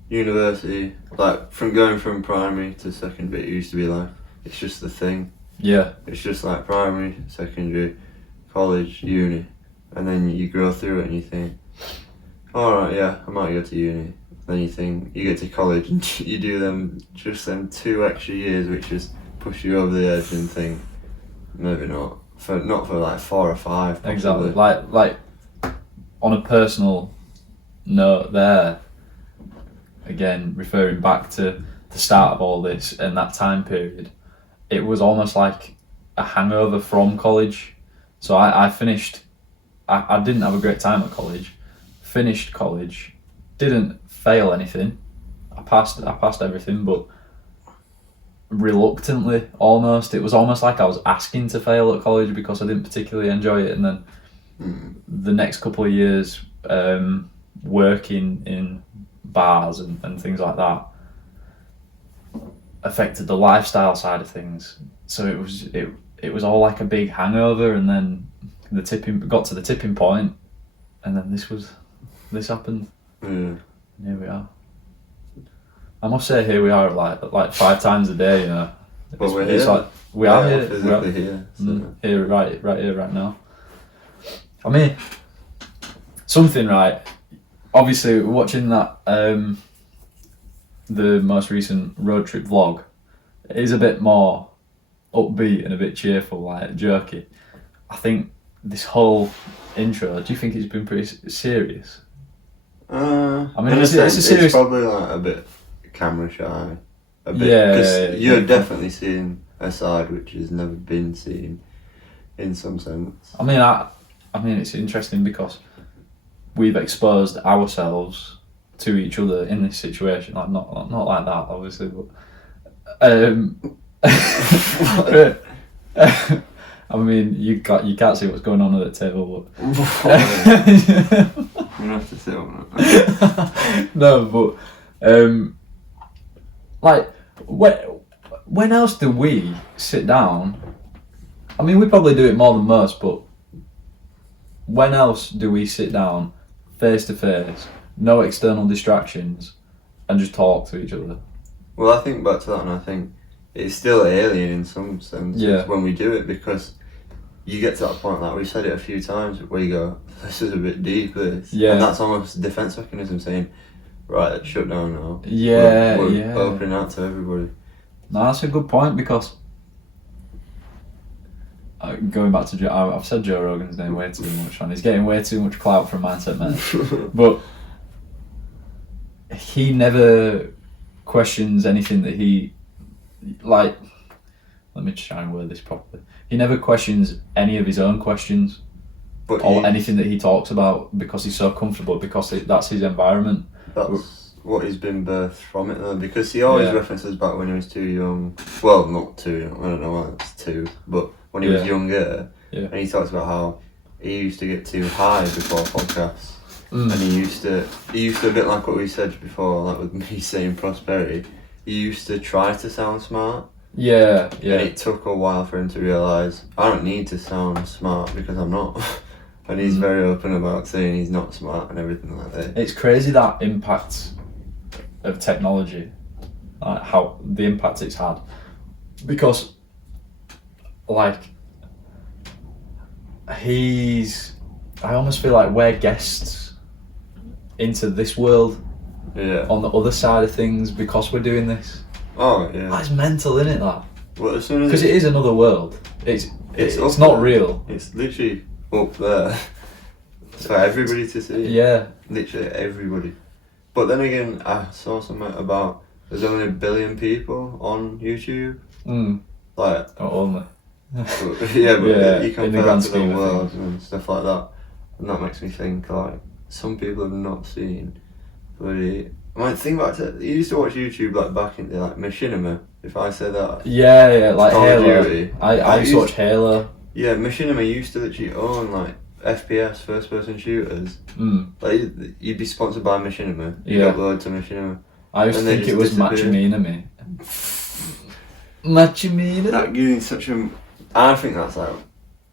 university, like going from primary to secondary. It used to be like it's just the thing. Yeah. It's just like primary, secondary, college, uni, and then you grow through it and you think, all right, yeah, I might go to uni. Then you think you get to college and you do them 2 extra years, which just push you over the edge, and think maybe not for like 4 or 5. Possibly. Exactly. Like on a personal note, there again, referring back to the start of all this and that time period, it was almost like a hangover from college. So I finished. I didn't have a great time at college. Finished college, didn't fail anything. I passed everything, but reluctantly, almost. It was almost like I was asking to fail at college because I didn't particularly enjoy it. And then the next couple of years, working in bars and things like that, affected the lifestyle side of things. So it was all like a big hangover, and then got to the tipping point, and then this happened. And here we are. I must say, here we are like 5 times a day, you know. But we're it's here. Like we are here. Physically here. So. Here, right here, right now. I mean, something, right? Obviously, watching that the most recent road trip vlog, it is a bit more upbeat and a bit cheerful, like jerky. I think this whole intro, do you think it's been pretty serious? I mean, it's a serious. It's probably like a bit camera shy. A bit, because you're definitely seeing a side which has never been seen, in some sense. I mean, it's interesting because we've exposed ourselves to each other in this situation. Like not like that, obviously, but I mean, you can't see what's going on at the table, but I'm gonna have to sit on it. No, but like when else do we sit down? I mean, we probably do it more than most, but when else do we sit down face to face, no external distractions, and just talk to each other? Well, I think back to that, and I think it's still alien in some sense when we do it, because you get to that point, like we've said it a few times, where you go, this is a bit deep, this. Yeah. And that's almost a defence mechanism saying, right, shut down now. Yeah, we're yeah. opening out to everybody. No, that's a good point, because going back to I've said Joe Rogan's name way too much, and he's getting way too much clout from Mindset Man. But he never questions anything that he, like, let me try and word this properly. He never questions any of his own questions or anything that he talks about, because he's so comfortable, because that's his environment. That's what he's been birthed from it though, because he always references back when he was too young. Well, not too young, I don't know why that's too, but when he was younger, and he talks about how he used to get too high before podcasts. And he used to a bit like what we said before, like with me saying prosperity, he used to try to sound smart. Yeah. And it took a while for him to realise, I don't need to sound smart because I'm not. And he's very open about saying he's not smart and everything like that. It's crazy, that impact of technology, like how the impact it's had, because like I almost feel like we're guests into this world on the other side of things, because we're doing this. Oh yeah, that's mental, isn't it? That, well, as soon as because it is another world. It's not there. real. It's literally up there for everybody to see. Yeah, literally everybody. But then again, I saw something about there's only 1 billion people on YouTube. Like, not only. You compare in the that grand to the scheme of world things. and stuff like that, and that makes me think like some people have not seen. But I might think back to, you used to watch YouTube like back in the like Machinima. If I say that. Yeah, like Call of Halo. Duty. I used to watch Halo. Yeah, Machinima used to literally own like FPS first person shooters. Like you'd be sponsored by Machinima. You'd upload to Machinima. I used to think it was Machinima. Machinima. That giving such a. I think that's like.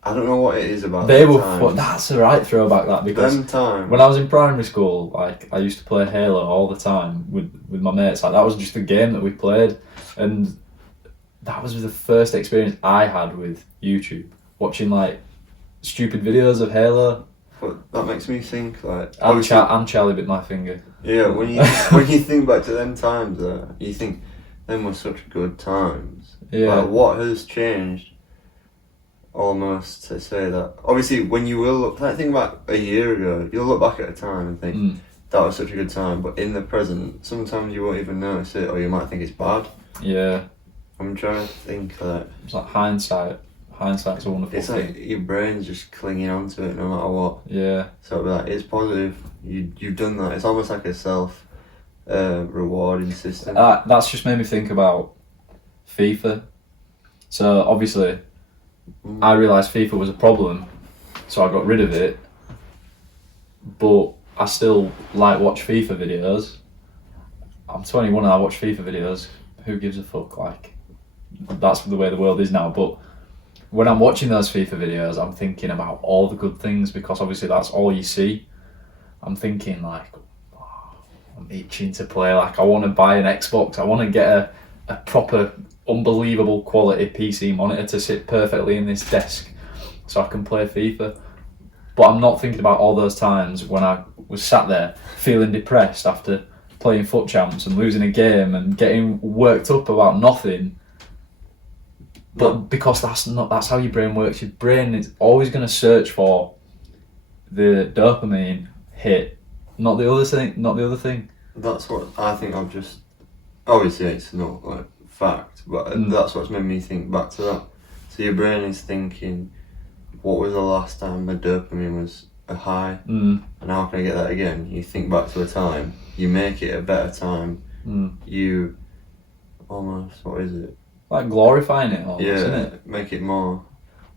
I don't know what it is about. They were. That's the right throwback. That, because when I was in primary school, like I used to play Halo all the time with my mates. Like that was just the game that we played, and that was the first experience I had with YouTube, watching like stupid videos of Halo. But that makes me think like. And Charlie bit my finger. Yeah, when you think back to them times, you think them were such good times. Yeah. Like, what has changed? Almost to say that. Obviously, when you will look, like, think about a year ago, you'll look back at a time and think that was such a good time. But in the present, sometimes you won't even notice it, or you might think it's bad. Yeah. I'm trying to think that. It's like hindsight. Hindsight's a wonderful It's thing. like your brain's just clinging on to it no matter what. Yeah. So it'll be like, it's positive. You've done that. It's almost like a self rewarding system. That's just made me think about FIFA. So obviously, I realised FIFA was a problem, so I got rid of it. But I still like watch FIFA videos. I'm 21 and I watch FIFA videos. Who gives a fuck? Like, that's the way the world is now. But when I'm watching those FIFA videos, I'm thinking about all the good things, because obviously that's all you see. I'm thinking like, I'm itching to play. Like, I want to buy an Xbox. I want to get a proper, unbelievable quality PC monitor to sit perfectly in this desk so I can play FIFA. But I'm not thinking about all those times when I was sat there feeling depressed after playing foot champs and losing a game and getting worked up about nothing. But because that's how your brain works. Your brain is always going to search for the dopamine hit, not the other thing. That's what I think. I've just, obviously it's not like fact, but that's what's made me think back to that. So your brain is thinking, what was the last time my dopamine was a high, and how can I get that again? You think back to a time, you make it a better time, you almost, what is it? Like glorifying it almost, isn't it? Make it more,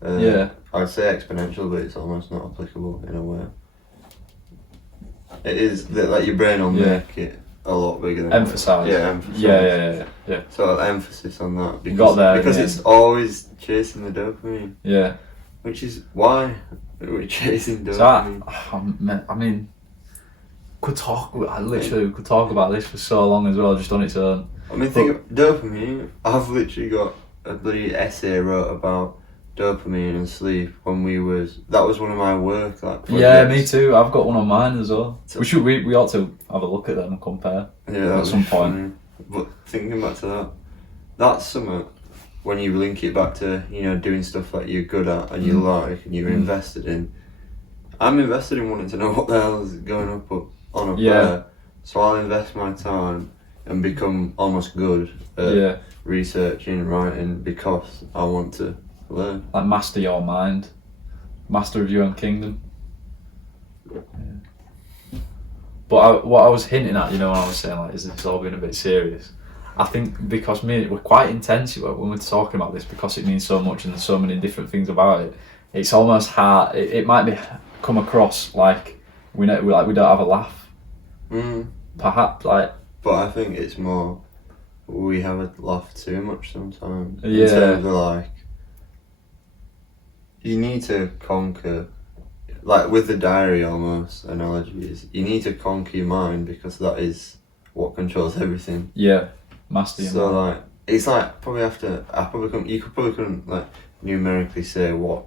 I'd say exponential, but it's almost not applicable in a way. It is, that like your brain will make it a lot bigger than emphasise. Yeah, emphasise. Yeah. So emphasis on that, because it's always chasing the dopamine. Yeah. Which is why we're chasing dopamine. So I mean, could talk about this for so long as well, just on its own. I mean, think of dopamine. I've literally got a bloody essay wrote about dopamine and sleep when that was one of my work like projects. Yeah, me too. I've got one on mine as well. We ought to have a look at them and compare. Yeah, at some point. Funny. But thinking back to that's something when you link it back to, you know, doing stuff that you're good at and you like and you're invested in. I'm invested in wanting to know what the hell is going up on up there. So I'll invest my time and become almost good at researching and writing because I want to learn. Like master your mind, master of your own kingdom. Yeah. But what I was hinting at, you know, when I was saying like, is this all being a bit serious? I think because we're quite intense when we're talking about this because it means so much and there's so many different things about it. It's almost hard. It might come across like we don't have a laugh. Perhaps like. But I think it's more we have a laugh too much sometimes. Yeah. In terms of like, you need to conquer. Like with the diary almost analogy is you need to conquer your mind because that is what controls everything. Yeah, master your mind. So like it's like you couldn't like numerically say what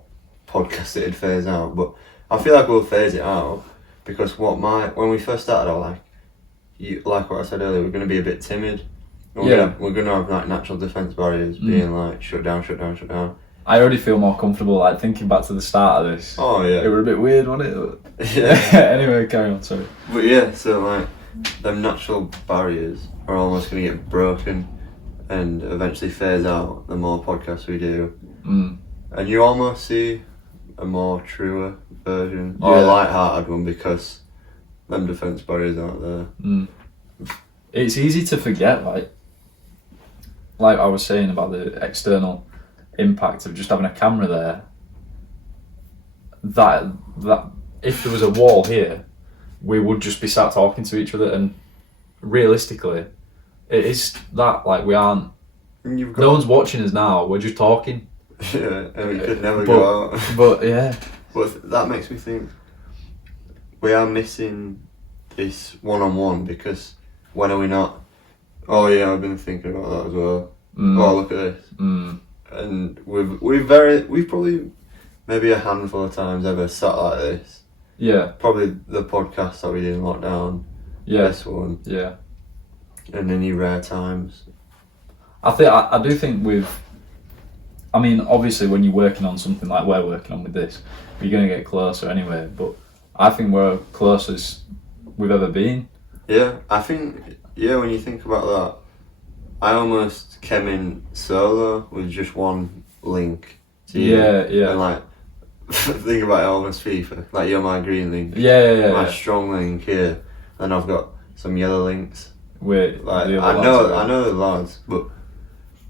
podcast it'd phase out, but I feel like we'll phase it out because when we first started, I was like what I said earlier, we're gonna be a bit timid. We're gonna have like natural defense barriers being like shut down. I already feel more comfortable, like thinking back to the start of this. Oh yeah. It was a bit weird, wasn't it? Yeah. Anyway, carry on, sorry. But yeah, so like, them natural barriers are almost going to get broken and eventually phase out the more podcasts we do. And you almost see a more truer version, or a light-hearted one because them defence barriers aren't there. It's easy to forget, like I was saying about the external impact of just having a camera there, that if there was a wall here we would just be sat talking to each other, and realistically it is that like we aren't no one's watching us now, we're just talking. Yeah, and we could never go out. But yeah, but that makes me think we are missing this one-on-one because when are we not? Oh yeah, I've been thinking about that as well. Oh, look at this. And we've probably maybe a handful of times ever sat like this. Yeah. Probably the podcast that we did in lockdown. Yeah. This one. Yeah. And any rare times. I do think I mean, obviously when you're working on something like we're working on with this, you're going to get closer anyway, but I think we're closest we've ever been. Yeah, I think, when you think about that, I almost came in solo with just one link to you. Yeah. And like, think about it, almost FIFA. Like, you're my green link. Yeah. My strong link here. Then I've got some yellow links. With like, I know the lads, but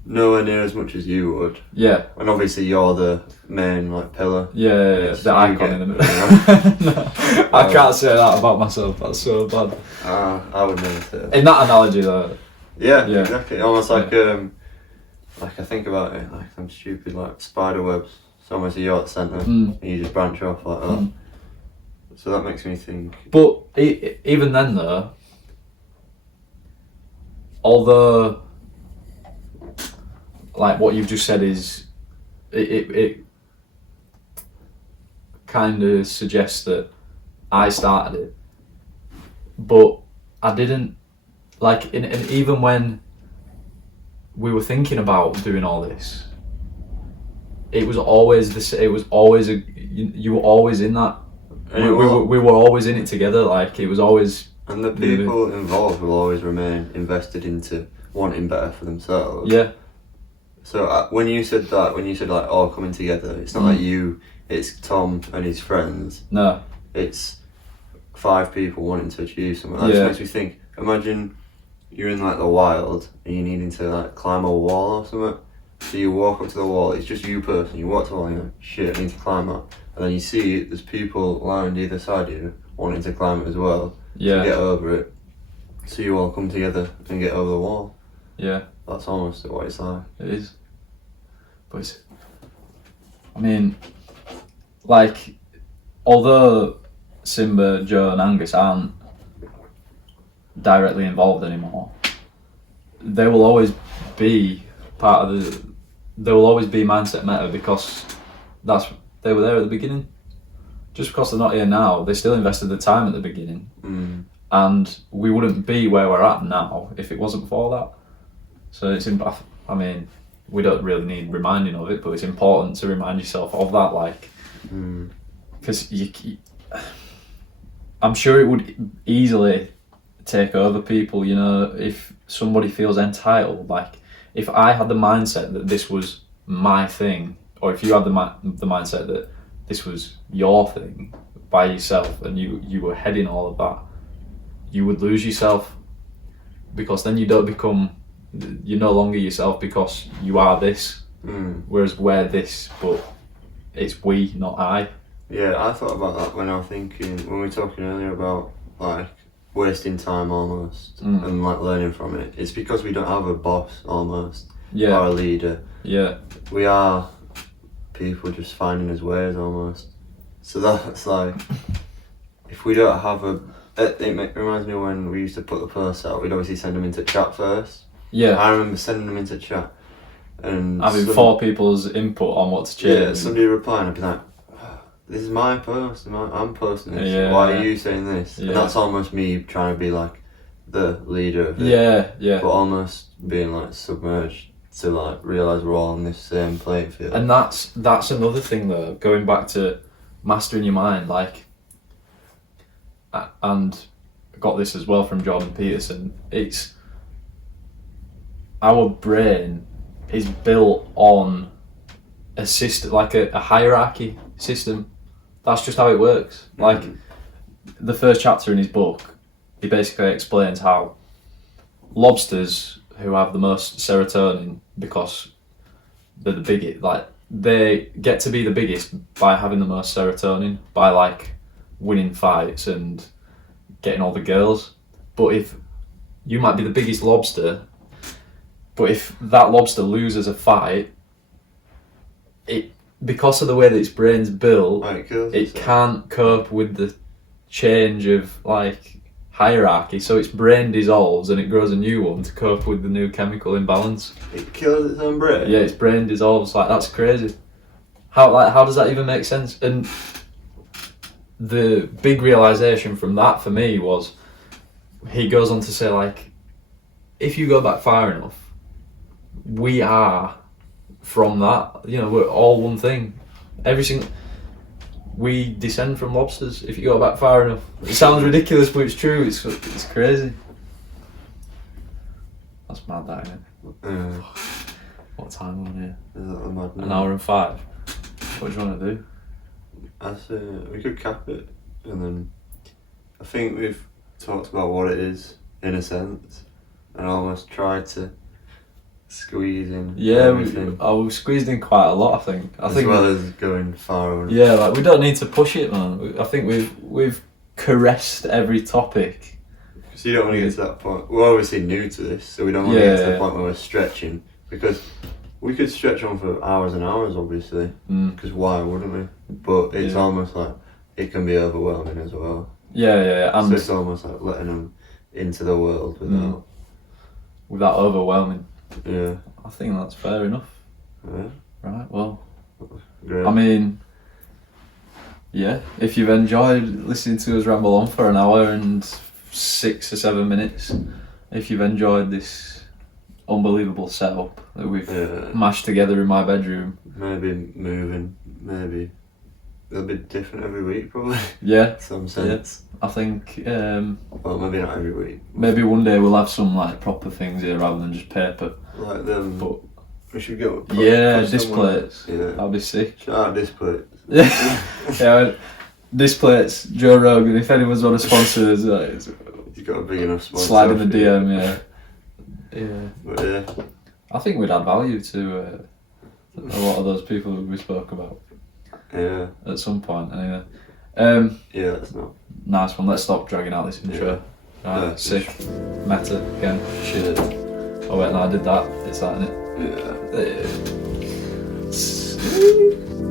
nowhere near as much as you would. Yeah. And obviously you're the main like pillar. Yeah. The icon in the middle. No, I can't say that about myself. That's so bad. I would never say that. In that analogy though. Yeah. Exactly. Almost like I think about it, like I'm stupid, like spider webs. It's almost a yacht centre, and you just branch off like that. So that makes me think. But even then though, although like what you've just said is, it kind of suggests that I started it, but I didn't. Like, and even when we were thinking about doing all this, it was always this. It was always you were always in that. We were always in it together. Like it was always. And the people involved will always remain invested into wanting better for themselves. Yeah. So when you said like all coming together, it's not like you. It's Tom and his friends. No. It's 5 people wanting to achieve something. That just makes me think. Imagine you're in like the wild and you're needing to like climb a wall or something. So you walk up to the wall. It's just you person. You walk to the wall and you're like, shit, I need to climb that. And then you see there's people lined either side of you wanting to climb it as well. Yeah. To get over it. So you all come together and get over the wall. Yeah. That's almost what it's like. It is. But I mean, like, although Simba, Joe and Angus aren't directly involved anymore, they will always be part of there will always be Mindset Meta because they were there at the beginning. Just because they're not here now, they still invested the time at the beginning. And we wouldn't be where we're at now if it wasn't for that. So I mean, we don't really need reminding of it, but it's important to remind yourself of that, like, because I'm sure it would easily take over people, you know, if somebody feels entitled. Like, if I had the mindset that this was my thing, or if you had the mindset that this was your thing by yourself, and you were heading all of that, you would lose yourself, because then you're no longer yourself, because you are this, whereas we're this, but it's we, not I. Yeah, I thought about that when we were talking earlier about like wasting time almost, and like learning from it. It's because we don't have a boss almost, or a leader. Yeah. We are people just finding his ways almost. So that's like, if we don't have it reminds me when we used to put the posts out, we'd obviously send them into chat first. Yeah. I remember sending them into chat and having 4 people's input on what to change. Yeah, somebody replying, I'd be like, this is my post, I'm posting this, Yeah. why are you saying this? Yeah. And that's almost me trying to be like the leader of it. Yeah. But almost being like submerged to like realise we're all on this same playing field. And that's another thing though, going back to mastering your mind, like, and I got this as well from Jordan Peterson, it's our brain is built on a system, like a hierarchy system. That's just how it works. Like, the first chapter in his book, he basically explains how lobsters who have the most serotonin, because they're the biggest, like, they get to be the biggest by having the most serotonin, by like winning fights and getting all the girls. But if you might be the biggest lobster, but if that lobster loses a fight, because of the way that its brain's built, it can't cope with the change of like hierarchy, so its brain dissolves and it grows a new one to cope with the new chemical imbalance. It kills its own brain? Yeah, its brain dissolves. Like, that's crazy. How does that even make sense? And the big realisation from that for me was, he goes on to say, like, if you go back far enough, we are from that, you know, we're all one thing. We descend from lobsters if you go back far enough. It sounds ridiculous, but it's true. It's crazy. That's mad, that, isn't it? What time are we here? Is that the mad An hour and 5. What do you want to do? I say we could cap it, and then I think we've talked about what it is in a sense, and almost tried to squeeze in everything. We squeezed in quite a lot, I think. As well as going far over. Yeah, like, we don't need to push it, man. I think we've caressed every topic. Because you don't want to get to that point. We're obviously new to this, so we don't want to get to the point where we're stretching, because we could stretch on for hours and hours, obviously, because why wouldn't we? But it's almost like it can be overwhelming as well. Yeah. And so it's almost like letting them into the world without overwhelming. Yeah. I think that's fair enough. Yeah. Right, well. Great. I mean, yeah, if you've enjoyed listening to us ramble on for an hour and 6 or 7 minutes, if you've enjoyed this unbelievable setup that we've mashed together in my bedroom. Maybe moving, maybe it'll be different every week, probably. Yeah. Some sense. Yeah. I think. Well, maybe not every week. Maybe one day we'll have some like proper things here rather than just paper. Like them. But we should go. Displays. Yeah. That'll be sick. Shout out displays. Yeah. Displays. Joe Rogan. If anyone's want to sponsor us, you've got a big enough sponsor. Slide in the DM. Yeah. Yeah. But yeah. I think we'd add value to a lot of those people that we spoke about. Yeah. At some point, anyway. Yeah, that's not. Nice one. Let's stop dragging out this intro. Yeah. Right, sick. Meta again. Shit. Oh wait, no, I did that. It's that, innit? Yeah. Yeah.